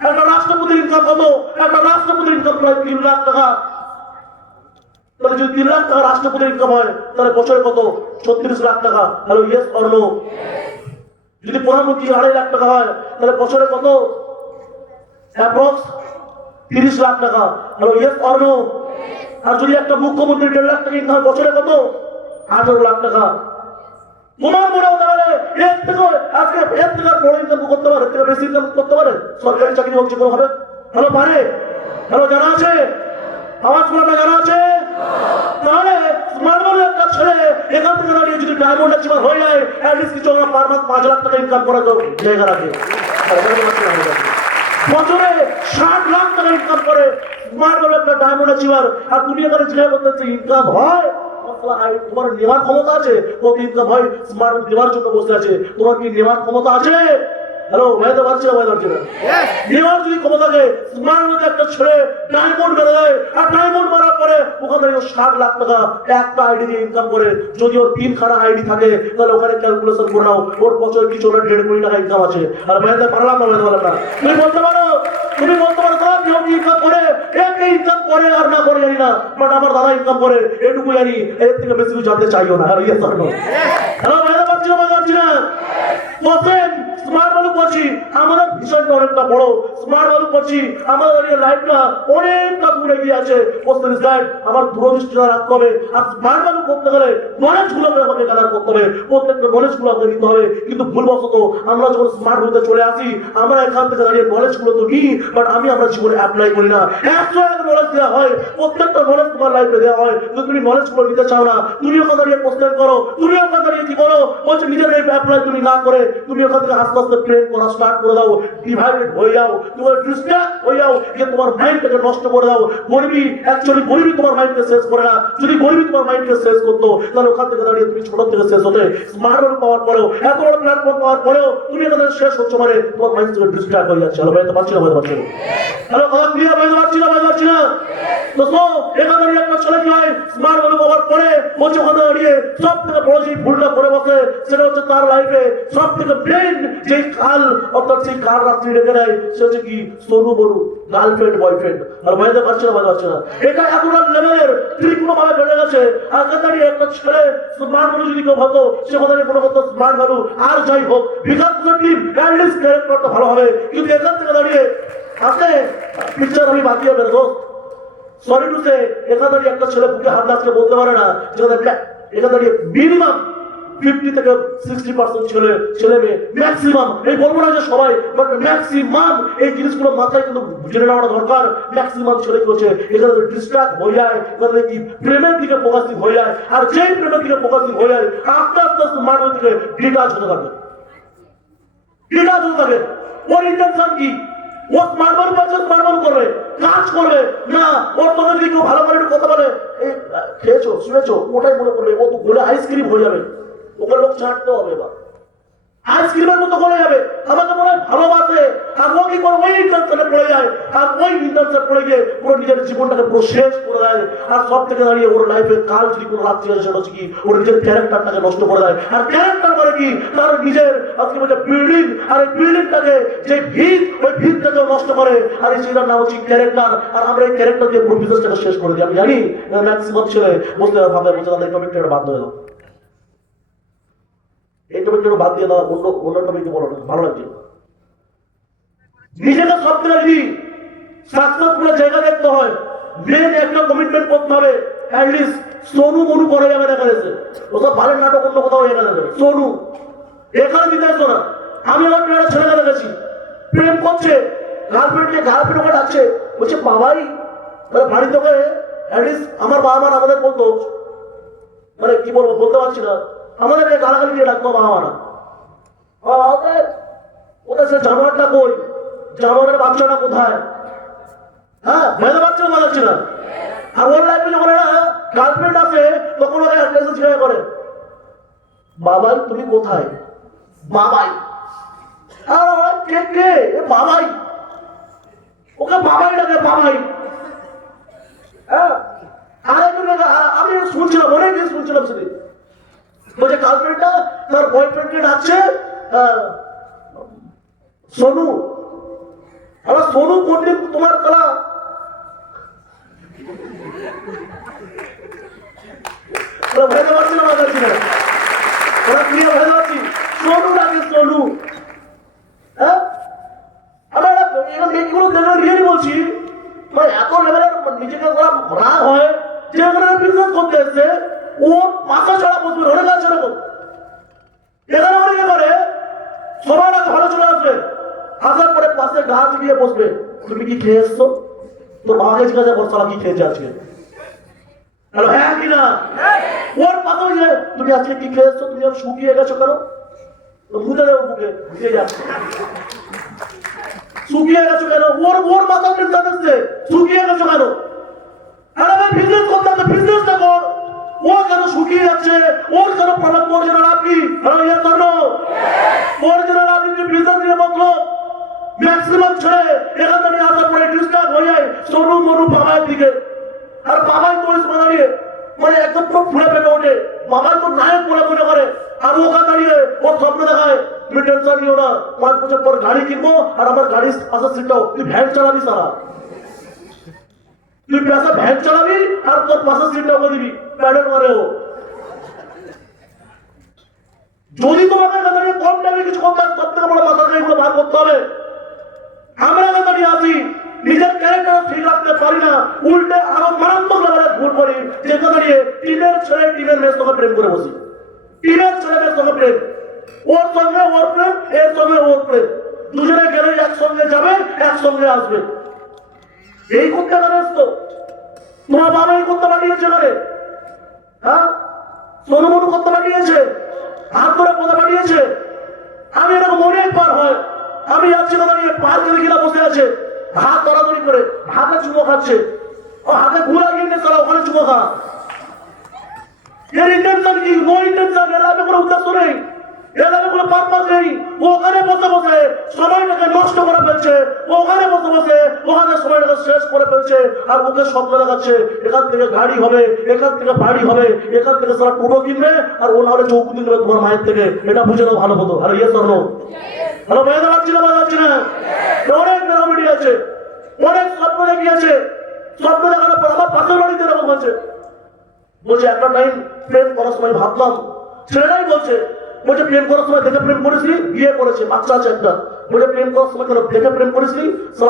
একটা রাষ্ট্রপতির ইনকাম কত? একটা রাষ্ট্রপতির ইনকাম প্রায় 3 লাখ টাকা। তাহলে যদি 3 লাখ টাকা রাষ্ট্রপতির ইনকাম হয় তাহলে বছরে কত? 36 লাখ টাকা। Hello, yes or no? যদি প্রধানমন্ত্রী 2.5 লাখ টাকা হয় তাহলে বছরে কত? অ্যাপ্রক্স 30 লাখ টাকা। Hello, yes or no? আর যদি একটা মুখ্যমন্ত্রী 1.5 লাখ টাকা ইনকাম বছরে কত? 18 লাখ টাকা। তোমার মনে হতে পারে এর থেকে আজকে এর থেকে বড় ইনকাম করতে পারে, থেকে বেশি ইনকাম করতে পারে সরকারি চাকরি হোক যে কোনো হবে। হ্যালো, পারে? হ্যালো, জানা আছে? আওয়াজ শোনাটা জানা আছে? তাহলে স্মার্ট ভ্যালু একটা ছেলে এখান থেকে দাঁড়িয়ে যদি ডায়মন্ড অ্যাচিভার হয়ে যায় অ্যাটলিস্ট কিছু আমরা পার মান্থ 5 লাখ টাকা ইনকাম করার জায়গা রাখে বছরে 60 লাখ টাকা ইনকাম করে স্মার্ট বলে একটা ডায়মন্ড অ্যাচিভার আর তুমি এখানে জিজ্ঞাসা করতে ইনকাম হয় তোমার নেওয়ার ক্ষমতা আছে কত ইনকাম হয় স্মার্ট দেওয়ার জন্য বসে আছে তোমার কি নেওয়ার ক্ষমতা আছে হ্যালো ভাইতে পারছি না নেওয়ার যদি ক্ষমতা থাকে স্মার্ট মধ্যে একটা ছেলে ডায়মন্ড মেরে দেয় আর ডায়মন্ড মারার পরে ওখান থেকে 60 লাখ টাকা একটা আইডি দিয়ে ইনকাম করে যদি ওর 3খানা আইডি থাকে তাহলে ওখানে ক্যালকুলেশন করে নাও ওর বছর কিছু ওর 1.5 কোটি টাকা ইনকাম আছে আর ভাইতে পারলাম না ভাইতে পারলাম না তুমি বলতে পারো সব কেউ ইনকাম করে একে ইনকাম করে আর না করে জানি না বাট আমার দাদা ইনকাম করে এটুকু জানি এর থেকে বেশি কিছু জানতে চাইও না আর ইয়ে স্যার হ্যালো ভাইতে পারছি না বসেন স্মার্ট ভ্যালু করছি আমাদের ভীষণটা অনেকটা বড় স্মার্ট ভ্যালু করছি আমাদের লাইফটা অনেকটা দূরে গিয়ে আছে আমার দূরদৃষ্টিটা রাখতে হবে আর স্মার্ট ভ্যালু করতে গেলে নলেজ গুলো আমাকে গাদার করতে হবে প্রত্যেকটা নলেজ গুলো আমাকে নিতে হবে কিন্তু ভুলবশত আমরা যখন স্মার্ট হতে চলে আসি আমরা এখান থেকে দাঁড়িয়ে নলেজ গুলো তো নিই বাট আমরা জীবনে অ্যাপ্লাই করি না 100 নলেজ দেওয়া হয় প্রত্যেকটা নলেজ তোমার লাইফে দেওয়া হয় কিন্তু তুমি নলেজ গুলো নিতে চাও না তুমি ওখানে দাঁড়িয়ে কোশ্চেন করো তুমি ওখানে দাঁড়িয়ে কি বলো বলছো নিজের অ্যাপ্লাই তুমি না করে তুমি ওখান থেকে আস্তে আস্তে প্রেম করা স্টার্ট করে দাও ডিভাইডেড হয়ে যাও তোমার ডিস্ট্রাক্ট হয়ে যাও যে তোমার মাইন্ডটাকে নষ্ট করে দাও গরিবি তোমার মাইন্ডকে শেষ করে না যদি গরিবি তোমার মাইন্ডকে শেষ করতো তাহলে ওখান থেকে দাঁড়িয়ে তুমি ছোট থেকে শেষ হতে স্মার্ট ভ্যালু পাওয়ার পরেও এত বড় প্ল্যাটফর্ম পাওয়ার পরেও তুমি এখানে শেষ হচ্ছে মানে তোমার মাইন্ড থেকে ডিস্ট্রাক্ট হয়ে যাচ্ছে হ্যালো ভাই তো পারছি না হ্যালো কথা ক্লিয়ার ভাই পারছি না তো এখানে একটা ছেলে কি হয় স্মার্ট ভ্যালু পাওয়ার পরে বলছে ওখানে দাঁড়িয়ে সব থেকে বড় যে ভুলটা করে বসে সেটা হচ্ছে তার লাইফে সব থেকে ব্রেন যে কাল অর্থাৎ সেই কাল রাত্রি রেখে নেয় সে হচ্ছে কি সোনু বনু গার্লফ্রেন্ড বয়ফ্রেন্ড আর ভাইতে পারছে না এটা এতটা লেভেলের তীক্ষ্ণ ভাবে বেড়ে গেছে আর দাঁড়িয়ে একটা ছেলে স্মার্ট ভ্যালু যদি কেউ হতো সে কোথায় কোনো কথা স্মার্ট ভ্যালু আর যাই হোক বিকাশ অ্যাটলিস্ট ক্যারেক্টারটা ভালো হবে কিন্তু এখান থেকে দাঁড়িয়ে আসে পিকচার আমি বাকি হবে দোস্ত সরি টু সে এখানে দাঁড়িয়ে একটা ছেলে বুকে হাত আজকে বলতে পারে না যেখানে এখানে দাঁড়িয়ে মিনিমাম 50 থেকে 60% ছেলে মেয়ে ম্যাক্সিমাম এই বলবো না যে সবাই বাট ম্যাক্সিমাম এই জিনিসগুলো মাথায় কিন্তু জেনে নেওয়া দরকার ম্যাক্সিমাম ছেলে কি হচ্ছে এখানে ডিস্ট্রাক্ট হয়ে যায় এখানে কি প্রেমের দিকে ফোকাসিং হয়ে যায় আর যেই প্রেমের দিকে ফোকাসিং হয়ে যায় আস্তে আস্তে মানুষ দিকে ডিটাচ হতে থাকে ওর ইন্টেনশন কি ও স্মার্টফোন পাচ্ছে স্মার্টফোন করবে কাজ করবে না ওর তোমার যদি কেউ ভালো করে কথা বলে খেয়েছো শুয়েছো ওটাই মনে করবে ও তো গোলে আইসক্রিম হয়ে যাবে ওকে লোক ছাড়তে হবে এবার আইসক্রিমের মতো গলে যাবে আমাকে মনে হয় ভালোবাসে আর ও কি করে ওই ইন্টারনেটে পড়ে যায় আর ওই ইন্টারনেটে পড়ে গিয়ে পুরো নিজের জীবনটাকে পুরো শেষ করে দেয় আর সব থেকে দাঁড়িয়ে ওর লাইফে কাল যদি কোনো রাত্রি আছে সেটা হচ্ছে কি ওর নিজের ক্যারেক্টারটাকে নষ্ট করে দেয় আর ক্যারেক্টার মানে কি তার নিজের আজকে বলছে বিল্ডিং আর এই বিল্ডিংটাকে যে ভিত ওই ভিতটাকে নষ্ট করে আর এই সেটার নাম হচ্ছে ক্যারেক্টার আর আমরা এই ক্যারেক্টার দিয়ে পুরো বিজনেসটাকে শেষ করে দিই আমি জানি ম্যাক্সিমাম ছেলে বসতে ভাবে বলছে তাদের টপিকটা বাদ হয়ে গেল এই টপিকটা বাদ দিয়ে দেওয়া অন্য টপিকে বলো না ভালো লাগছে নিজেকে সব থেকে যদি সাকসেসফুল জায়গা দেখতে হয় মেন একটা কমিটমেন্ট করতে হবে অ্যাটলিস্ট সোনু মনু করা যাবে দেখা যাচ্ছে ওসব ভালো নাটক অন্য কোথাও এখানে যাবে সোনু এখানে দিতে আসতো না আমি আমার একটা ছেলেকে দেখেছি প্রেম করছে গার্লফ্রেন্ড ওকে ডাকছে বলছে বাবাই মানে বাড়িতে ওকে অ্যাটলিস্ট আমার বাবা মার আমাদের বলতো মানে কি বলবো বলতে পারছি না আমাদেরকে গালাগালি দিয়ে ডাকতো বাবা মারা ওদের সে জানোয়ারটা কই জানোয়ারের বাচ্চাটা কোথায় হ্যাঁ ভেবে বাচ্চা বলা যাচ্ছে না আর ওর লাইফে যখন গার্লফ্রেন্ড আছে তখন ওরা একটা জিজ্ঞাসা করে বাবাই তুমি কোথায় বাবাই আর কে বাবাই ওকে বাবাই ডাকে বাবাই হ্যাঁ আমি শুনছিলাম অনেক দিন শুনছিলাম সেদিন বলছে গার্লফ্রেন্ডটা তার বয়ফ্রেন্ডকে ডাকছে সোনু আবার সোনু কোনটি তোমার কলা ভেবে পারছি না বাজাচ্ছি না ওরা প্রিয় ভেবে পাচ্ছি সোনু ডাকে সোনু হ্যাঁ আমরা এগুলো দেখে রিয়েলি বলছি মানে এত লেভেলের নিজেকে রাগ হয় যে ওখানে বিজনেস করতে এসছে ও মাথা ছাড়া বসবে ধরে গেছে এরকম এখানে অনেকে করে সবার আগে ভালো চলে আসবে আসার পরে পাশে গাছ দিয়ে বসবে তুমি কি খেয়ে এসছো তোর বাবাকে জিজ্ঞাসা করছো কি খেয়েছে আজকে হ্যালো হ্যাঁ কিনা ওর পাশে তুমি আজকে কি খেয়েছো, তুমি আর শুকিয়ে গেছো কেন? মুখে দেবো, মুখে শুকিয়ে যাচ্ছে, শুকিয়ে গেছো কেন? ওর ওর মাথা টেনশন আসছে, শুকিয়ে গেছো কেন? আরে ভাই বিজনেস করতে হবে, বিজনেসটা কর। ও কেন শুকিয়ে যাচ্ছে, ওর কেন প্রবলেম, ওর জন্য লাভ কি? ইয়ে করো, ওর জন্য লাভ কি? বিজনেস নিয়ে মতলব ম্যাক্সিমাম ছেড়ে এখান থেকে আসার পরে ডিস্টার্ব হয়ে যায় সরু মরু বাবার দিকে। আর বাবাই তো ইস দাঁড়িয়ে মানে একদম পুরো ফুলে ফেলে ওঠে, বাবাই তো নায়ক বলে মনে করে। আর ওখানে দাঁড়িয়ে ও স্বপ্ন দেখায় তুমি টেনশন নিও না, 5 বছর পর গাড়ি কিনবো আর আমার গাড়ির পাশের সিটটাও তুই ভ্যান চালাবি সারা, তুই পেশা ভ্যান চালাবি আর তোর পাশের সিটটাও করে দিবি, প্যাডেল মারে ও। যদি তোমাকে দাঁড়িয়ে কম টাইমে কিছু করতে হয়, সব থেকে বড় মাথা এগুলো বার করতে হবে। আমরা দাঁড়িয়ে আছি, নিজের ক্যারেক্টার ঠিক রাখতে পারি না, উল্টে আরো মারাত্মক লেভেলে ভুল করি। যেটা দাঁড়িয়ে টিমের ছেলে টিমের মেয়ের সঙ্গে প্রেম করে বসি, টিমের ছেলে মেয়ের সঙ্গে প্রেম, ওর সঙ্গে ওর প্রেম, এর সঙ্গে ওর প্রেম, দুজনে গেলে একসঙ্গে যাবে একসঙ্গে আসবে। এই করতে পারে তো তোমার বাবা এই করতে পাঠিয়েছে না রে? হ্যাঁ, সোনমনু করতে পাঠিয়েছে, হাত ধরে কথা পাঠিয়েছে। আমি এরকম অনেকবার হয়, আমি যাচ্ছি না দাঁড়িয়ে পার্কে কিনা বসে আছে, হাত ধরাধরি করে হাতে চুমো খাচ্ছে, ও হাতে ঘুরা গিয়ে তারা ওখানে চুমো খা। এর ইন্টেনশন কি? নো ইন্টেনশন, এর লাভে কোনো উদ্দেশ্য নেই, এর লাভে কোনো পারপাস নেই। ওখানে বসে বসে সময়টাকে নষ্ট করে ফেলছে, ওখানে বসে বসে ওখানে সময়টাকে শেষ করে ফেলছে। আর ওকে স্বপ্ন দেখাচ্ছে এখান থেকে গাড়ি হবে, এখান থেকে বাড়ি হবে, এখান থেকে সারা টোটো কিনবে, আর ও না হলে চৌকি কিনবে তোমার মায়ের থেকে। এটা বুঝে নাও ভালো হতো। আর ইয়ে স্বর্ণ হ্যালো, বেঁধে পাচ্ছি না, বাজাচ্ছি না। অনেক মেরামতি আছে, অনেক স্বপ্ন দেখিয়েছে, স্বপ্ন দেখানোর পর আমার পাশের বাড়িতে এরকম আছে, বলছে একটা টাইম প্রেম করার সময় ভাবলাম, ছেলেটাই বলছে প্রেম করার সময় দেখে প্রেম করেছিলি, বিয়ে করেছে, বাচ্চা আছে একটা, বলছে প্রেম করার সময় কেন দেখে প্রেম করেছিলি?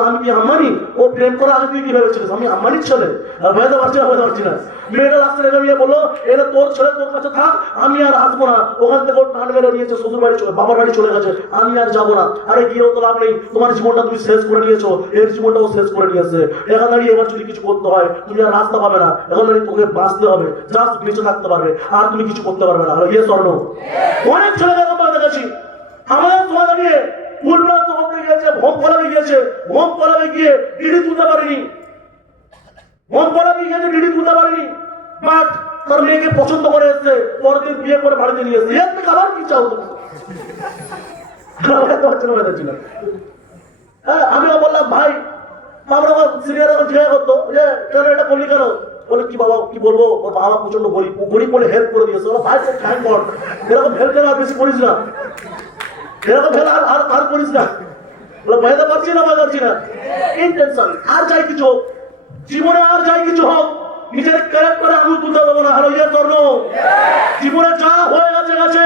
আমি কি আম্বানি? ও প্রেম করার আগে তুই কি ভেবেছিলিস আমি আম্বানির ছেলে? আর বুঝতে পারছি না, বুঝতে পারছি না। মেয়েটা রাস্তা রেখে নিয়ে বললো এটা তোর ছেলে, তোর কাছে থাক, আমি আর আসবো না। ওখান থেকে ওর টান মেরে নিয়েছে, শ্বশুর বাড়ি বাবার বাড়ি চলে গেছে, আমি আর যাবো না। আরে গিয়েও তো লাভ নেই, তোমার জীবনটা তুমি শেষ করে নিয়েছো, এর জীবনটাও শেষ করে নিয়েছে। এখন দাঁড়িয়ে এবার যদি কিছু করতে হয় তুমি আর রাস্তা পাবে না, এখন দাঁড়িয়ে তোকে বাঁচতে হবে, জাস্ট বেঁচে থাকতে পারবে, আর তুমি কিছু করতে পারবে না। আর ইয়ে স্বর্ণ অনেক ছেলে দেখেছি আমাদের তোমার দাঁড়িয়ে উল্টা করতে গিয়েছে, হোম কলাবে গিয়েছে, হোম কলাবে গিয়ে ডিডি তুলতে পারেনি, হোম কলাবে গিয়েছে ডিডি তুলতে পারেনি, বাট তার মেয়েকে পছন্দ করে এসছে, পরের দিন বিয়ে করে বাড়িতে নিয়ে এসছে। এর থেকে আবার কি চাও তুমি? হ্যাঁ, আমিও বললাম ভাই, আমরা সিনিয়র এখন জিজ্ঞাসা করতো যে কেন এটা করলি কেন? বলে কি বাবা কি বলবো, ওর বাবা প্রচন্ড গরিব, গরিব বলে হেল্প করে দিয়েছে। ভাই তো টাইম কর, এরকম হেল্প আর বেশি করিস না, এরকম হেল্প আর করিস না। বলে বুঝতে পারছি না, বুঝতে পারছি না। ইন্টেনশন আর যাই কিছু হোক জীবনে, আর যাই কিছু হোক নিজের ক্যারেক্টারে আঙুল তুলতে দেবো না। আর ইয়ে করবো, জীবনে যা হয়ে গেছে গেছে,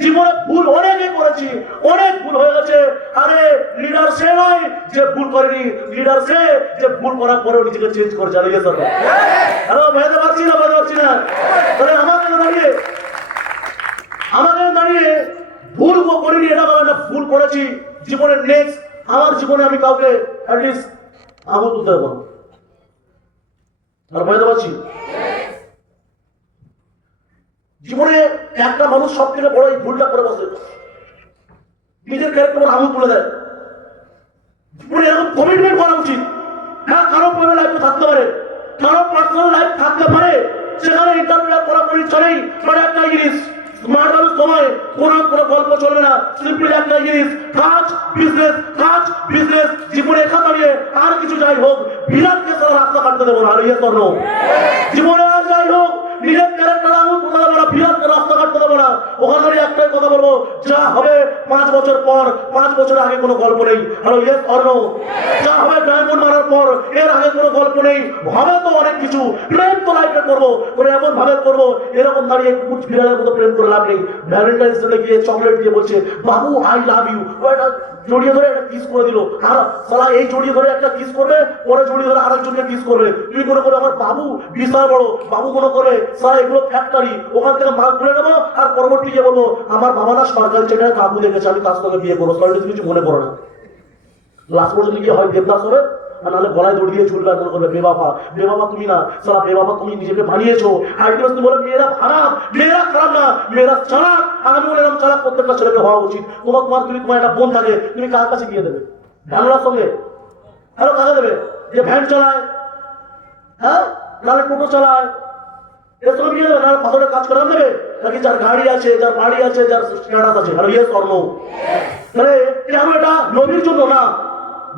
জীবনে ভুল অনেকে করেছি, অনেক ভুল হয়ে গেছে। আরে লিডার সে নয় যে ভুল করেনি, লিডার সে যে ভুল করার পরেও নিজেকে চেঞ্জ করে চালিয়ে যাবে। হ্যালো, বুঝতে পারছি না, বুঝতে পারছি না। তাহলে আমাকে দাঁড়িয়ে ভুল করিনি এটা বলে না, ভুল করেছি জীবনে, নেক্সট আমার জীবনে আমি কাউকে অ্যাটলিস্ট আঙুল তুলতে দেবো না। আর বুঝতে পারছি জীবনে একটা মানুষ সব থেকে বড় এই ভুলটা করে বসে, নিজের ক্যারেক্টার আঙুল তুলে দেয়। জীবনে এরকম কমিটমেন্ট করা উচিত। হ্যাঁ, কারো প্রেমে লাইফে থাকতে পারে, কারো পার্সোনাল লাইফ থাকতে পারে, সেখানে ইন্টারফেয়ার করা চলেই। মানে একটা জিনিস স্মার্ট মানুষ সময় কোনো গল্প চলবে না, সিম্পলি একটা জিনিস কাজ বিজনেস, কাজ বিজনেস। জীবনে এখান দাঁড়িয়ে আর কিছু যাই হোক বিরাটকে সারা রাস্তা কাটতে দেবো না। আর ইয়ে করো জীবনে আর যাই হোক নিজের ক্যারেক্টার আঙুল তুলে দেবো না, বিরাটকে রাস্তা কাটতে দেবো না। ওখান দাঁড়িয়ে একটাই কথা বলবো, যা হবে 5 বছর পর, 5 বছর আগে কোনো গল্প নেই। আর ইয়ে করো যা হবে ডায়মন্ড মারার পর, এর আগে কোনো গল্প নেই। হবে তো অনেক কিছু, প্রেম তো লাইফে করবো, করে এমন ভাবে করবো এরকম দাঁড়িয়ে কুচ বিড়ালের মতো প্রেম করে লাভ নেই। ভ্যালেন্টাইন্স ডে গিয়ে চকলেট দিয়ে বলছে বাবু আই লাভ ইউ, জড়িয়ে ধরে একটা কিস করে দিল, আর সালা এই জড়িয়ে ধরে একটা কিস করবে, পরে জড়িয়ে ধরে আরেকজনকে কিস করবে। তুই মনে করে আমার বাবু বিশাল বড়, বাবু মনে করে সালা এগুলো ফ্যাক্টরি, ওখান থেকে মাল তুলে নেবো, আর পরবর্তী গিয়ে বলবো আমার বাবা না সরকারি চাকরি কাকু দেখেছে, আমি তার সঙ্গে বিয়ে করবো, সরকারি কিছু মনে করো না। লাস্ট পর্যন্ত গিয়ে হয় দেবদাস হবে, আর নাহলে গলায় দড়ি দিয়ে চুল কাট করবে বেবাবা। বেবাবা তুমি না, সারা বেবাবা তুমি নিজেকে বানিয়েছো। আইডিয়াস তুমি বলে মেয়েরা খারাপ, মেয়েরা খারাপ না, মেয়েরা চালাক। আর আমি বলে এরকম চালাক প্রত্যেকটা ছেলেকে হওয়া উচিত। তোমার যদি তোমার একটা বোন থাকে, তুমি কার কাছে গিয়ে দেবে? ভ্যানলার সঙ্গে? হ্যালো, কাকে দেবে? যে ভ্যান চালায়, হ্যাঁ, নাহলে টোটো চালায়, এর সঙ্গে গিয়ে দেবে? নাহলে পাথরে কাজ করান দেবে? নাকি যার গাড়ি আছে, যার বাড়ি আছে, যার স্ট্যাটাস আছে? Hello, yes or no? তাহলে কেন এটা নবীর জন্য না?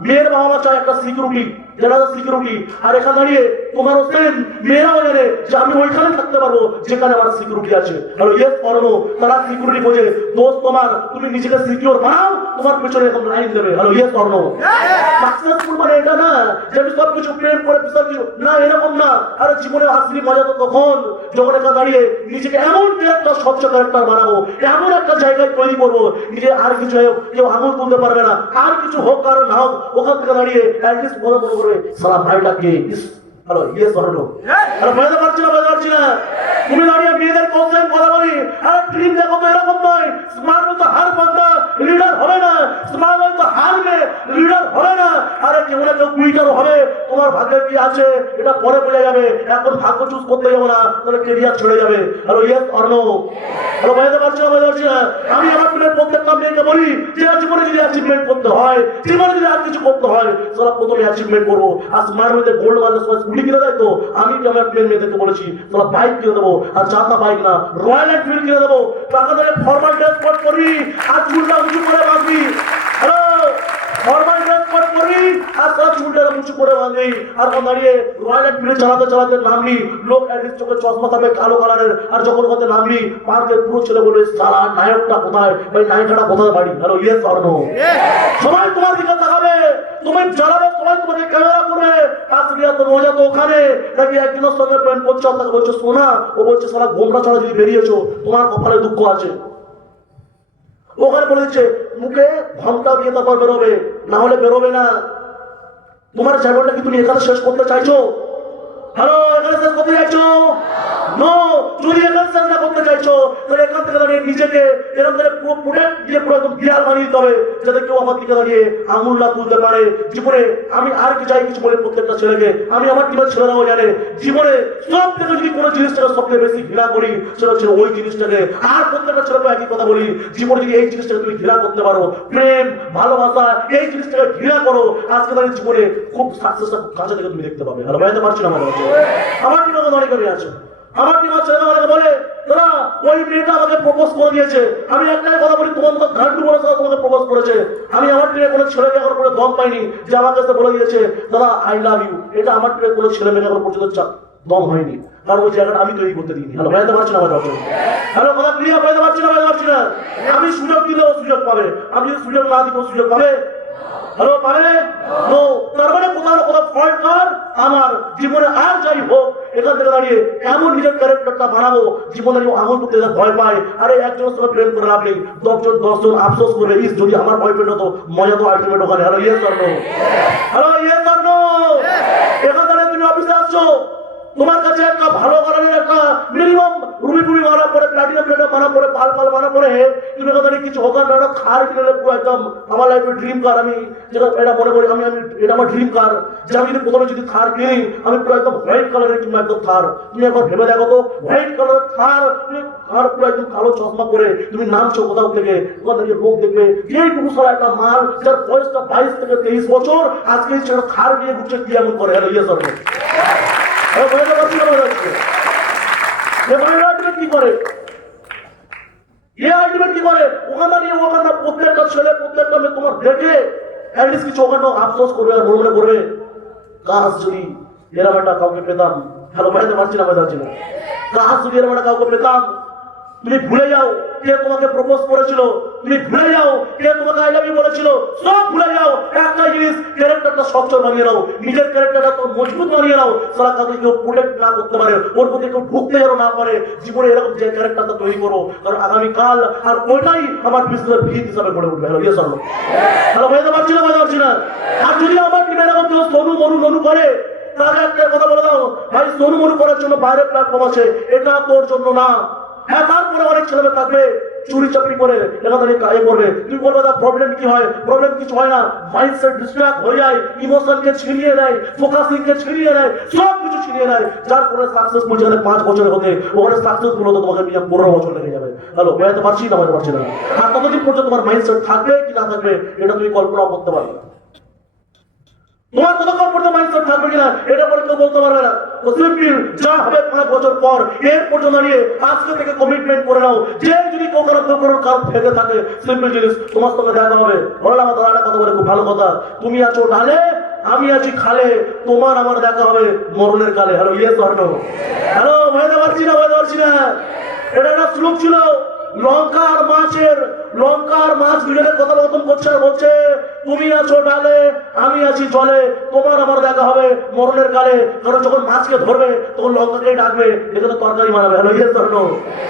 মেয়ের বাবা মা চায় একটা সিকিউরিটি, যেটা সিকিউরিটি। আর এখানে দাঁড়িয়ে তোমারও সেম, মেয়েরাও জানে যে আমি ওইখানে থাকতে পারবো যেখানে আমার সিকিউরিটি আছে। Hello, yes or no? তারা সিকিউরিটি বোঝে। দোস্ত তোমার, তুমি নিজেকে সিকিউর বানাও, তোমার পেছনে এরকম লাইন দেবে। Hello, yes or no? Successful মানে এটা না যে আমি সব কিছু প্রেম করে সব কিছু না, এরকম না। আরে জীবনে আসলি মজা তো তখন যখন এখানে দাঁড়িয়ে নিজেকে এমন একটা স্বচ্ছ ক্যারেক্টার বানাবো, এমন একটা জায়গায় তৈরি করবো, নিজে আর কিছু হোক, কেউ আঙুল তুলতে পারবে না, আর কিছু হোক আর না হোক, ওখান থেকে দাঁড়িয়ে অ্যাটলিস্ট মনে করবে সারা ভাইটাকে। Hello, yes or no? আরে বুঝতে পারছি না, বুঝতে পারছি না। তুমি দাঁড়িয়ে মেয়েদের কনসাইন কথা বলি, আরে ড্রিম দেখো তো এরকম নয়। স্মার্ট তো হার বান্দা লিডার হবে না, স্মার্ট তো হার মেয়ে লিডার হবে না। আরে জীবনে কেউ কুইটার হবে, তোমার ভাগ্যে কি আছে এটা পরে বোঝা যাবে। এখন ভাগ্য চুজ করতে যাবো না, তাহলে কেরিয়ার চলে যাবে। Hello, yes or no? Hello, বুঝতে পারছি না, বুঝতে পারছি না। আমি আমার টিমের প্রত্যেকটা মেয়েকে বলি যে জীবনে যদি অ্যাচিভমেন্ট করতে হয়, জীবনে যদি আর কিছু করতে হয়, তাহলে প্রথমে অ্যাচিভমেন্ট করবো। আর স্মার্ট হইতে গোল্ড মারলে সময় স্কুটি কিনে দেয় তো। আমি আমার প্লেন মেয়েদেরকে বলেছি তোরা বাইক কিনে দেবো, আর চারটা বাইক না, রয়্যাল এনফিল্ড কিনে দেবো। টাকা দিলে ফরমাল ড্রেস কোড করবি, আর চুলটা উঁচু করে বাঁধবি। হ্যালো, ফরমাল ড্রেস কোড করবি, আর তার চুলটা উঁচু করে বাঁধবি। আর দাঁড়িয়ে রয়্যাল এনফিল্ড চালাতে চালাতে নামবি, লোক একদিন চোখে চশমা থাকবে কালো কালারের। আর যখন ওখানে নামবি, পার্কের পুরো ছেলে বলবে সারা নায়কটা কোথায়, ওই নায়িকাটা কোথায় বাড়ি। Hello, yes or no? সবাই তোমার দিকে তাকাবে, তুমি জ্বালাবে, সবাই তোমাকে ক্যামেরা করবে। আসলিয়া তো মজা তো ওখানে নাকি একজনের সঙ্গে প্রেম করছো, আপনাকে বলছো শোনা, ও বলছে সারা গোমরা ছাড়া যদি বেরিয়েছো তোমার কপালে দুঃখ আছে। ওখানে বলে দিচ্ছে মুখে ঘন্টা দিয়ে তারপর বেরোবে, না হলে বেরোবে না। তোমার জীবনটা কি তুমি এখানে শেষ করতে চাইছো? হ্যালো, এখানে শেষ করতে চাইছো? নো। যদি এখানে শেষ না করতে চাইছো, তাহলে এখান থেকে দাঁড়িয়ে নিজেকে এরকম করে পুরো প্রোটেক্ট দিয়ে পুরো একদম দেয়াল বানিয়ে দিতে হবে, যাতে কেউ আমার দিকে দাঁড়িয়ে আঙুল না তুলতে পারে। জীবনে আমি আর কি চাই কিছু বলে প্রত্যেকটা ছেলেকে, আমি আমার টিমের ছেলেরাও জানে, জীবনে সব থেকে যদি কোনো জিনিসটাকে সবচেয়ে বেশি ঘৃণা করি সেটা হচ্ছে ওই জিনিসটাকে। আর প্রত্যেকটা ছেলেকে একই কথা বলি, জীবনে যদি এই জিনিসটাকে তুমি ঘৃণা করতে পারো, প্রেম ভালোবাসা এই জিনিসটাকে ঘৃণা করো, আজকে তাদের জীবনে খুব সাকসেসটা খুব কাছে থেকে তুমি দেখতে পাবে। হ্যালো, বুঝতে পারছি না? আমার টিমে অনেক আছে, আমার টিম আছে আমাকে বলে দাদা ওই মেয়েটা আমাকে প্রপোজ করে দিয়েছে। আমি একটাই কথা বলি, তোমার মতো ঘাটু বলে তোমাকে প্রপোজ করেছে। আমি আমার টিমে কোনো ছেলেকে এখন করে দম পাইনি যে আমার কাছে বলে দিয়েছে দাদা আই লাভ ইউ। এটা আমার টিমে কোনো ছেলে মেয়ে এখন পর্যন্ত দম হয়নি, কারণ ওই জায়গাটা আমি তৈরি করতে দিইনি। হ্যালো, বুঝতে পারছি না? হ্যালো, কথা ক্লিয়ার? বুঝতে পারছি না? বুঝতে পারছি না? আমি সুযোগ দিলেও সুযোগ পাবে, আমি যদি সুযোগ না দিলেও সুযোগ পাবে। হ্যালো, পাবে? তো তার মানে কোথাও না কোথাও ফল্ট কার আমার জীবনে। আর যাই হোক, এখান থেকে দাঁড়িয়ে এমন নিজের ক্যারেক্টারটা বানাবো জীবনে আঙুল তুলতে ভয় পায়। আরে একজনের সঙ্গে প্রেম করে লাভ নেই, 10জন আফসোস করবে ইস যদি আমার বয়ফ্রেন্ড হতো, মজা তো আলটিমেট ওখানে। Hello, yes or no? Hello, yes or no? এখান থেকে তুমি অফিসে আসছো, তোমার কাছে একটা ভালো কালারের একটা মিনিমাম রুবি মারা পরে, প্লাটিনাম প্লেট মারা পরে, পাল মারা পরে, তুমি এখানে কিছু হোকার না খার কিনে পুরো একদম আমার লাইফের ড্রিম কার। আমি যেটা এটা মনে করি আমি এটা আমার ড্রিম কার, যে আমি যদি প্রথমে যদি থার কিনি আমি পুরো একদম হোয়াইট কালারের কিংবা একদম থার। তুমি একবার ভেবে দেখো তো, হোয়াইট কালারের থার, তুমি থার পুরো একদম কালো চশমা করে তুমি নামছো কোথাও থেকে, ওখান থেকে লোক দেখবে এইটুকু সারা একটা মাল যার বয়সটা 22 থেকে 23 বছর, আজকে সেটা থার নিয়ে ঘুরছে কি এমন করে। Hello, yes or no? কি করে ওখানে প্রত্যেকটা ছেলে প্রত্যেকটা মেয়ে তোমার দেখে কিছু ওখানে আফসোস করবে আর মনে করবে কাজ যদি এরম একটা কাউকে পেতাম। হ্যালো, বাড়িতে পারছি না, বাজাচ্ছি না। কাজ যদি এরম একটা কাউকে পেতাম, তুমি ভুলে যাও কে তোমাকে প্রপোজ করেছিল, তুমি ভুলে যাও কে তোমাকে আই লাভ ইউ বলেছিল, সব ভুলে যাও। একটা জিনিস, ক্যারেক্টারটা স্বচ্ছ বানিয়ে নাও, নিজের ক্যারেক্টারটা তো মজবুত বানিয়ে নাও, সারা কাউকে কেউ প্রোটেক্ট না করতে পারে, ওর প্রতি কেউ ঢুকতে যেন না পারে। জীবনে এরকম যে ক্যারেক্টারটা তৈরি করো, কারণ আগামীকাল আর ওইটাই আমার বিজনেসের ভিত হিসাবে গড়ে উঠবে। Hello, yes or no? Hello, বুঝতে পারছি না? বুঝতে পারছি না? আর যদি আমার টিমে এরকম কেউ সোনু মনু করে, তাহলে একটা কথা বলে দাও, ভাই সোনু মনু করার জন্য বাইরে প্ল্যাটফর্ম আছে, এটা তোর জন্য না। হ্যাঁ, তারপরে অনেক ছেলেমেয়ে থাকবে চুরি চাকরি করে এখান থেকে কাজ করবে। তুমি বলবে না প্রবলেম কি হয়, প্রবলেম কিছু হয় না, মাইন্ডসেট ডিস্ট্রাক্ট হয়ে যায়, ইমোশনকে ছিনিয়ে নেয়, ফোকাসিংকে ছিনিয়ে নেয়, সব কিছু ছিনিয়ে নেয়, যার ফলে সাকসেসফুল যেখানে 5 বছর হতে ওখানে সাকসেসফুল হতে তোমাকে মিনিমাম 15 বছর লেগে যাবে। হ্যালো, বোঝাতে পারছি না, বোঝাতে পারছি না? আর ততদিন পর্যন্ত তোমার মাইন্ডসেট থাকবে কি না থাকবে এটা তুমি কল্পনাও করতে পারবে না। তোমার কতক্ষণ পর্যন্ত মাইন্ডসেট থাকবে কিনা এটা পরে কেউ বলতে পারবে না। তো সিম্পল যা হবে 5 বছর পর এর পর্যন্ত দাঁড়িয়ে আজকে থেকে কমিটমেন্ট করে নাও যে যদি কেউ কারো থেকে থাকে সিম্পল জিনিস তোমার সঙ্গে দেখা হবে। বললাম আমার দাদা কথা বলে খুব ভালো কথা, তুমি আছো ঢালে আমি আছি খালে, তোমার আমার দেখা হবে মরণের কালে। Hello, yes or no? Hello, বুঝতে পারছি না, বুঝতে পারছি না? এটা একটা শ্লোক ছিল লঙ্কার মাছ ভিডিওতে কথোপকথন করছে আর বলছে তুমি আছো ডালে আমি আছি জলে, তোমার আমার দেখা হবে মরণের কালে। কারণ যখন মাছকে ধরবে তখন লঙ্কাকে ডাকবে, এখানে তরকারি বানাবে। Hello, yes or no?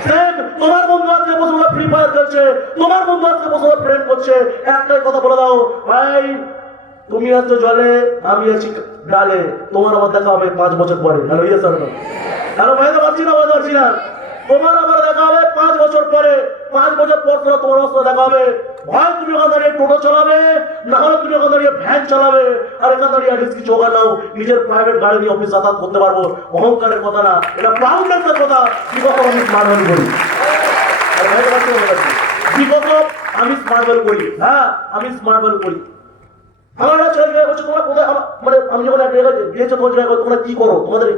Same তোমার বন্ধু আজকে বসে ফ্রি ফায়ার খেলছে, তোমার বন্ধু আজকে বসে প্রেম করছে, একটাই কথা বলে দাও ভাই, তুমি আছো জলে আমি আছি ডালে, তোমার আমার দেখা হবে 5 বছর পরে। Hello, yes or no? Hello, বুঝতে পারছি না, বুঝতে পারছি না? তোমার আমার দেখা হবে 5 বছর পরে, 5 বছর পর তোমার আমার দেখা হবে। হয় তুমি ওখানে দাঁড়িয়ে টোটো চালাবে, না হলে তুমি ওখানে দাঁড়িয়ে ভ্যান চালাবে, আর এখানে দাঁড়িয়ে অ্যাটলিস্ট কিছু ওখানে নাও, নিজের প্রাইভেট গাড়ি নিয়ে অফিস যাতায়াত করতে পারবো। অহংকারের কথা না, এটা প্রাউডনেসের কথা। বিকজ আমি স্মার্ট ভ্যালু করি, বিকজ আমি স্মার্ট ভ্যালু করি। হ্যাঁ, আমি স্মার্ট ভ্যালু করি। আমার একটা ছেলে বলছে তোমরা কোথায়, মানে আমি যখন এক জায়গায় গিয়েছে তোমার জায়গায় তোমরা কি করো, তোমাদের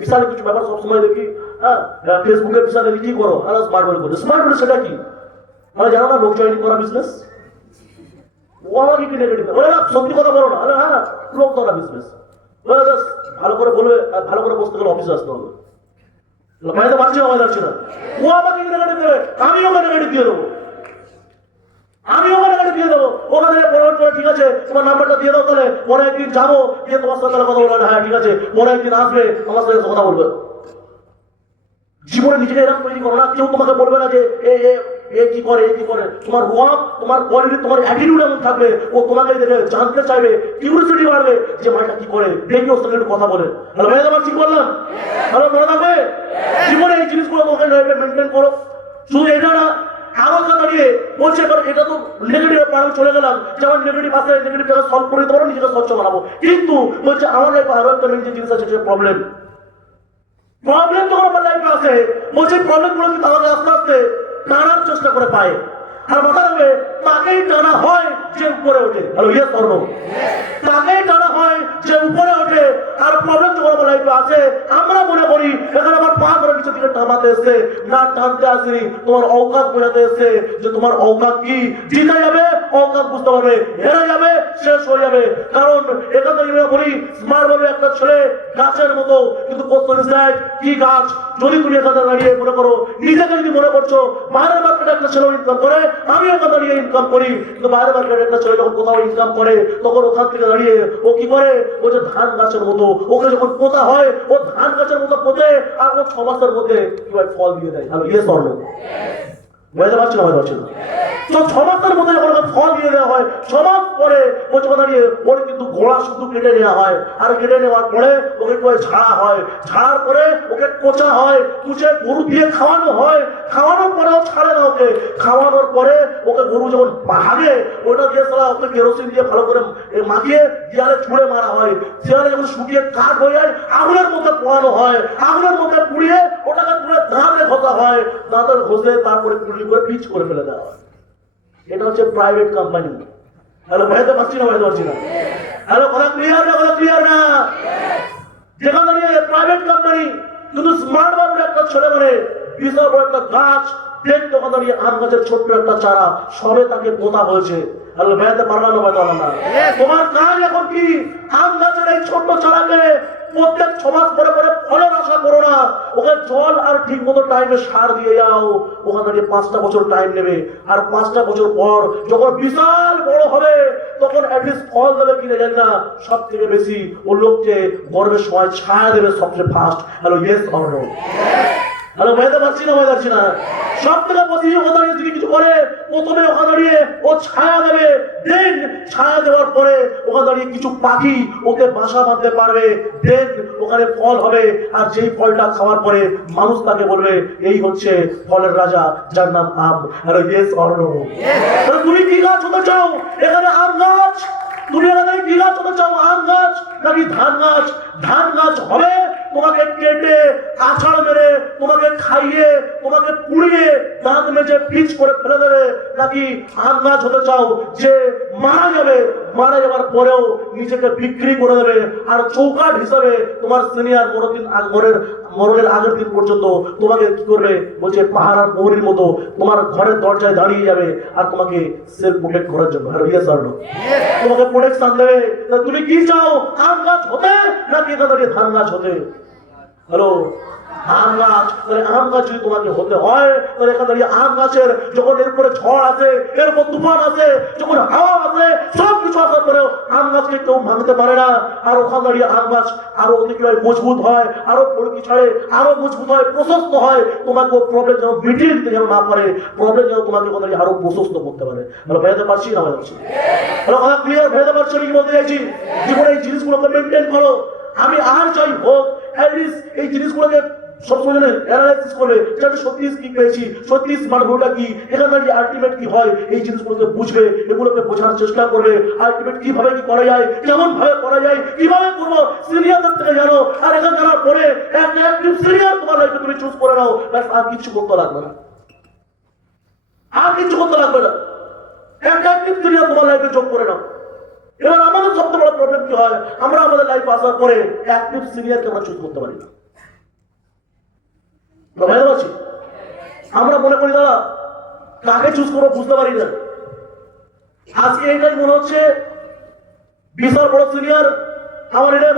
বিশাল কিছু ব্যাপার সবসময় দেখি, হ্যাঁ ফেসবুকে বিশাল দেখি কি করো, আর স্মার্ট ভ্যালু করছে। স্মার্ট ভ্যালু সেটা কি মানে জানো না? লোক জয়েনিং করা বিজনেস। ও আমাকে কি নেগেটিভ বলে না, সত্যি কথা বলো না। হ্যাঁ, লোক ধরা বিজনেস, ভালো করে বলবে, ভালো করে বসতে গেলে অফিসে আসতে হবে। মাইতে পারছি না, যাচ্ছি না। ও আমাকে কি নেগেটিভ দেবে, আমি ওকে নেগেটিভ দিয়ে দেবো, আমি ওখানে গাড়ি দিয়ে দেবো। ওখানে পরবর্তী ঠিক আছে তোমার নাম্বারটা দিয়ে দাও, তাহলে পরে একদিন যাবো গিয়ে তোমার সাথে কথা বলবে। হ্যাঁ ঠিক আছে, পরে একদিন আসবে আমার সাথে কথা বলবে। জীবনে নিজেকে এরকম তৈরি করো না, কেউ তোমাকে বলবে না যে এ কি করে, এ কি করে। তোমার ওয়াক, তোমার কোয়ালিটি, তোমার অ্যাটিটিউড এমন থাকবে, ও তোমাকে দেখে জানতে চাইবে, কিউরিওসিটি বাড়বে যে মাইটা কি করে, দেখি ওর সঙ্গে একটু কথা বলে। হ্যালো ভাই, আমার ঠিক বললাম? হ্যালো, মনে থাকবে? জীবনে এই জিনিসগুলো তোমাকে মেনটেন করো। শুধু এটা না, আরো দাঁড়িয়ে বলছে এটা তো নেগেটিভ পাড়াও চলে গেলাম, যে আমার নেগেটিভ আছে, নেগেটিভ জায়গা সলভ করে দিতে পারো, নিজেকে স্বচ্ছ বানাবো। কিন্তু বলছে আমার লাইফে আরো একটা মেন যে জিনিস আছে, সেটা প্রবলেম যখন আমার লাইফে আসে, বলছে প্রবলেম গুলো কিন্তু আমাকে আস্তে আস্তে টানার চেষ্টা করে পায়। আর মাথা রাখবে তাকেই টানা হয় যে উপরে ওঠে। Hello, yes or no? তাকেই টানা হয় যে উপরে ওঠে। আর প্রবলেম যখন আমার লাইফে আসে, আমরা মনে করি এখানে আমার পা ধরে নিচের দিকে টানাতে এসছে, না টানতে আসেনি, তোমার অওকাত বোঝাতে এসছে যে তোমার অওকাত কি। জিতে যাবে অওকাত বুঝতে পারবে, হেরে যাবে শেষ হয়ে যাবে। কারণ এখানে বলি স্মার্ট ভাবে একটা ছেলে গাছের মতো, কিন্তু কি গাছ? যদি তুমি এখানে দাঁড়িয়ে মনে করো, নিজেকে যদি মনে করছো বাইরের মার্কেটে একটা ছেলে ইনকাম করে, আমি ওখানে দাঁড়িয়ে ইনকাম করি, কিন্তু বাইরের মার্কেটে একটা ছেলে যখন কোথাও ইনকাম করে তখন ওখান থেকে দাঁড়িয়ে ও কি করে, ও যে ধান গাছের মতো, ওকে যখন পোতা হয় ও ধান গাছের মতো পোতে, আর ও 6 মাসের মধ্যে কি হয়, ফল দিয়ে দেয়। Hello, yes or no? বুঝতে পারছি না, বুঝতে পারছি না? তো 6 মাসের মধ্যে যখন ফল দিয়ে দেওয়া হয়, 6 মাস পরে ও যখন দাঁড়িয়ে ওর কিন্তু গোড়া শুধু কেটে নেওয়া হয়, আর কেটে নেওয়ার পরে ওকে ঝাড়া হয়, ঝাড়ার পরে ওকে কোচা হয়, কুচে গরু দিয়ে খাওয়ানো হয়, খাওয়ানোর পরেও ছাড়ে না ওকে, খাওয়ানোর পরে ওকে গরু যখন ভাগে ওটা দিয়ে সারা ওকে কেরোসিন দিয়ে ভালো করে মাখিয়ে দেয়ালে ছুঁড়ে মারা হয়। দেয়ালে যখন শুকিয়ে কাঠ হয়ে যায় আগুনের মধ্যে পোড়ানো হয়, আগুনের মধ্যে পুড়িয়ে ওটাকে পুরো দাঁতে ঘষা হয়, দাঁতে ঘষে তারপরে কুড়ি করে পিচ করে ফেলে দেওয়া হয়। এটা হচ্ছে প্রাইভেট কোম্পানি। হ্যালো, বুঝতে পারছি না, বুঝতে পারছি না? হ্যালো, কথা ক্লিয়ার না, কথা ক্লিয়ার না? যেখানে প্রাইভেট কোম্পানি, কিন্তু স্মার্ট ভাবে একটা ছেলে মানে বিশাল বড় একটা গাছ দেখতে, ওখানে দাঁড়িয়ে আম গাছের ছোট্ট একটা চারা সবে তাকে পোতা হয়েছে। হ্যালো, বেড়াতে পারলাম না, বেড়াতে পারলাম না? তোমার কাজ এখন কি? আম গাছের এই ছোট্ট চারাকে প্রত্যেক 6 মাস পরে পরে ফলের আশা করো না, ওকে জল আর ঠিক মতো টাইমে সার দিয়ে যাও। ওখানে 5টা বছর টাইম নেবে, আর 5টা বছর পর যখন বিশাল বড় হবে তখন অ্যাটলিস্ট ফল দেবে কিনে জানি না, সব থেকে বেশি ও লোককে গর্বের সময় ছায়া দেবে সবচেয়ে first. Hello, yes or no? Hello, বুঝতে পারছি না, বুঝতে পারছি না? সব থেকে বেশি ওখানে দাঁড়িয়ে যদি কিছু করে, প্রথমে ওখানে দাঁড়িয়ে ও ছায়া দেবে, দেন ছায়া দেওয়ার পরে ওখানে দাঁড়িয়ে কিছু পাখি ওকে বাসা বাঁধতে পারবে, দেন ওখানে ফল হবে, আর যেই ফলটা খাওয়ার পরে মানুষ তাকে বলবে এই হচ্ছে ফলের রাজা, যার নাম আম। আর ইয়েস অর নো? তুমি কি গাছ হতে চাও? এখানে আম গাছ। তুমি এখানে কি গাছ হতে চাও? আম গাছ নাকি ধান গাছ? ধান গাছ হবে তোমাকে কেটে আছাড় মেরে তোমাকে খাইয়ে তোমাকে পুড়িয়ে দাঁত মেজে পিচ করে ফেলে দেবে? নাকি আম গাছ হতে চাও যে মারা যাবে, মারা যাবার পরেও নিজেকে বিক্রি করে দেবে, আর চৌকাঠ হিসাবে তোমার সিনিয়র মরণের আগের দিন পর্যন্ত তোমাকে কি করবে? বলছে পাহাড়ার প্রহরীর মতো তোমার ঘরের দরজায় দাঁড়িয়ে যাবে আর তোমাকে সেলফ প্রোটেক্ট করার জন্য। আর ইয়েস অর নো? তোমাকে প্রোটেকশন দেবে। তুমি কি চাও? আম গাছ হতে নাকি এখানে ধান গাছ হতে? হ্যালো, আম গাছ। তাহলে আম গাছ যদি তোমাকে হতে হয়, তাহলে এখানে দাঁড়িয়ে আম গাছের যখন এর উপরে ঝড় আসে, এর উপর তুফান আসে, যখন হাওয়া আসে, সব কিছু আসার পরেও আম গাছকে কেউ ভাঙতে পারে না। আর ওখানে দাঁড়িয়ে আম গাছ আরো অতিক্রমে মজবুত হয়, আরো ফলকি ছাড়ে, আরো মজবুত হয়, প্রশস্ত হয়। তোমাকে প্রবলেম যেন মিটিয়ে দিতে যেন না পারে, প্রবলেম যেন তোমাকে ওখানে দাঁড়িয়ে আরো প্রশস্ত করতে পারে। মানে ভেজাতে পারছি না যাচ্ছি? হ্যালো, কথা ক্লিয়ার? ভেজাতে পারছি কি বলতে চাইছি? জীবনে এই জিনিসগুলোকে মেনটেন করো। আমি আর যাই হোক, অ্যাটলিস্ট এই জিনিসগুলোকে সবসময় অ্যানালাইসিস করবে যে আমি সত্যি কি পেয়েছি, সত্যি স্মার্ট ভোটটা কি, এখানে আলটিমেট কি হয়, এই জিনিসগুলোকে বুঝবে, এগুলোকে বোঝার চেষ্টা করবে। আলটিমেট কিভাবে কি করা যায়, কেমন ভাবে করা যায়, কিভাবে করবো সিনিয়রদের থেকে জানো। আর এখানে জানার পরে একটা অ্যাক্টিভ সিনিয়র তোমার লাইফে তুমি চুজ করে নাও, ব্যাস। আর কিছু করতে লাগবে না, আর কিছু করতে লাগবে না। একটা অ্যাক্টিভ সিনিয়র তোমার লাইফে যোগ করে নাও। এবার আমাদের সবচেয়ে বড় প্রবলেম কি হয়, আমরা আমাদের লাইফে আসার পরে অ্যাক্টিভ সিনিয়রকে আমরা চুজ করতে পারি না। আমরা মনে করি দাদা কাকে চুজ করবো বুঝতে পারি না। আজকে এটাই মনে হচ্ছে বিশাল বড় সিনিয়র আমার, এটাই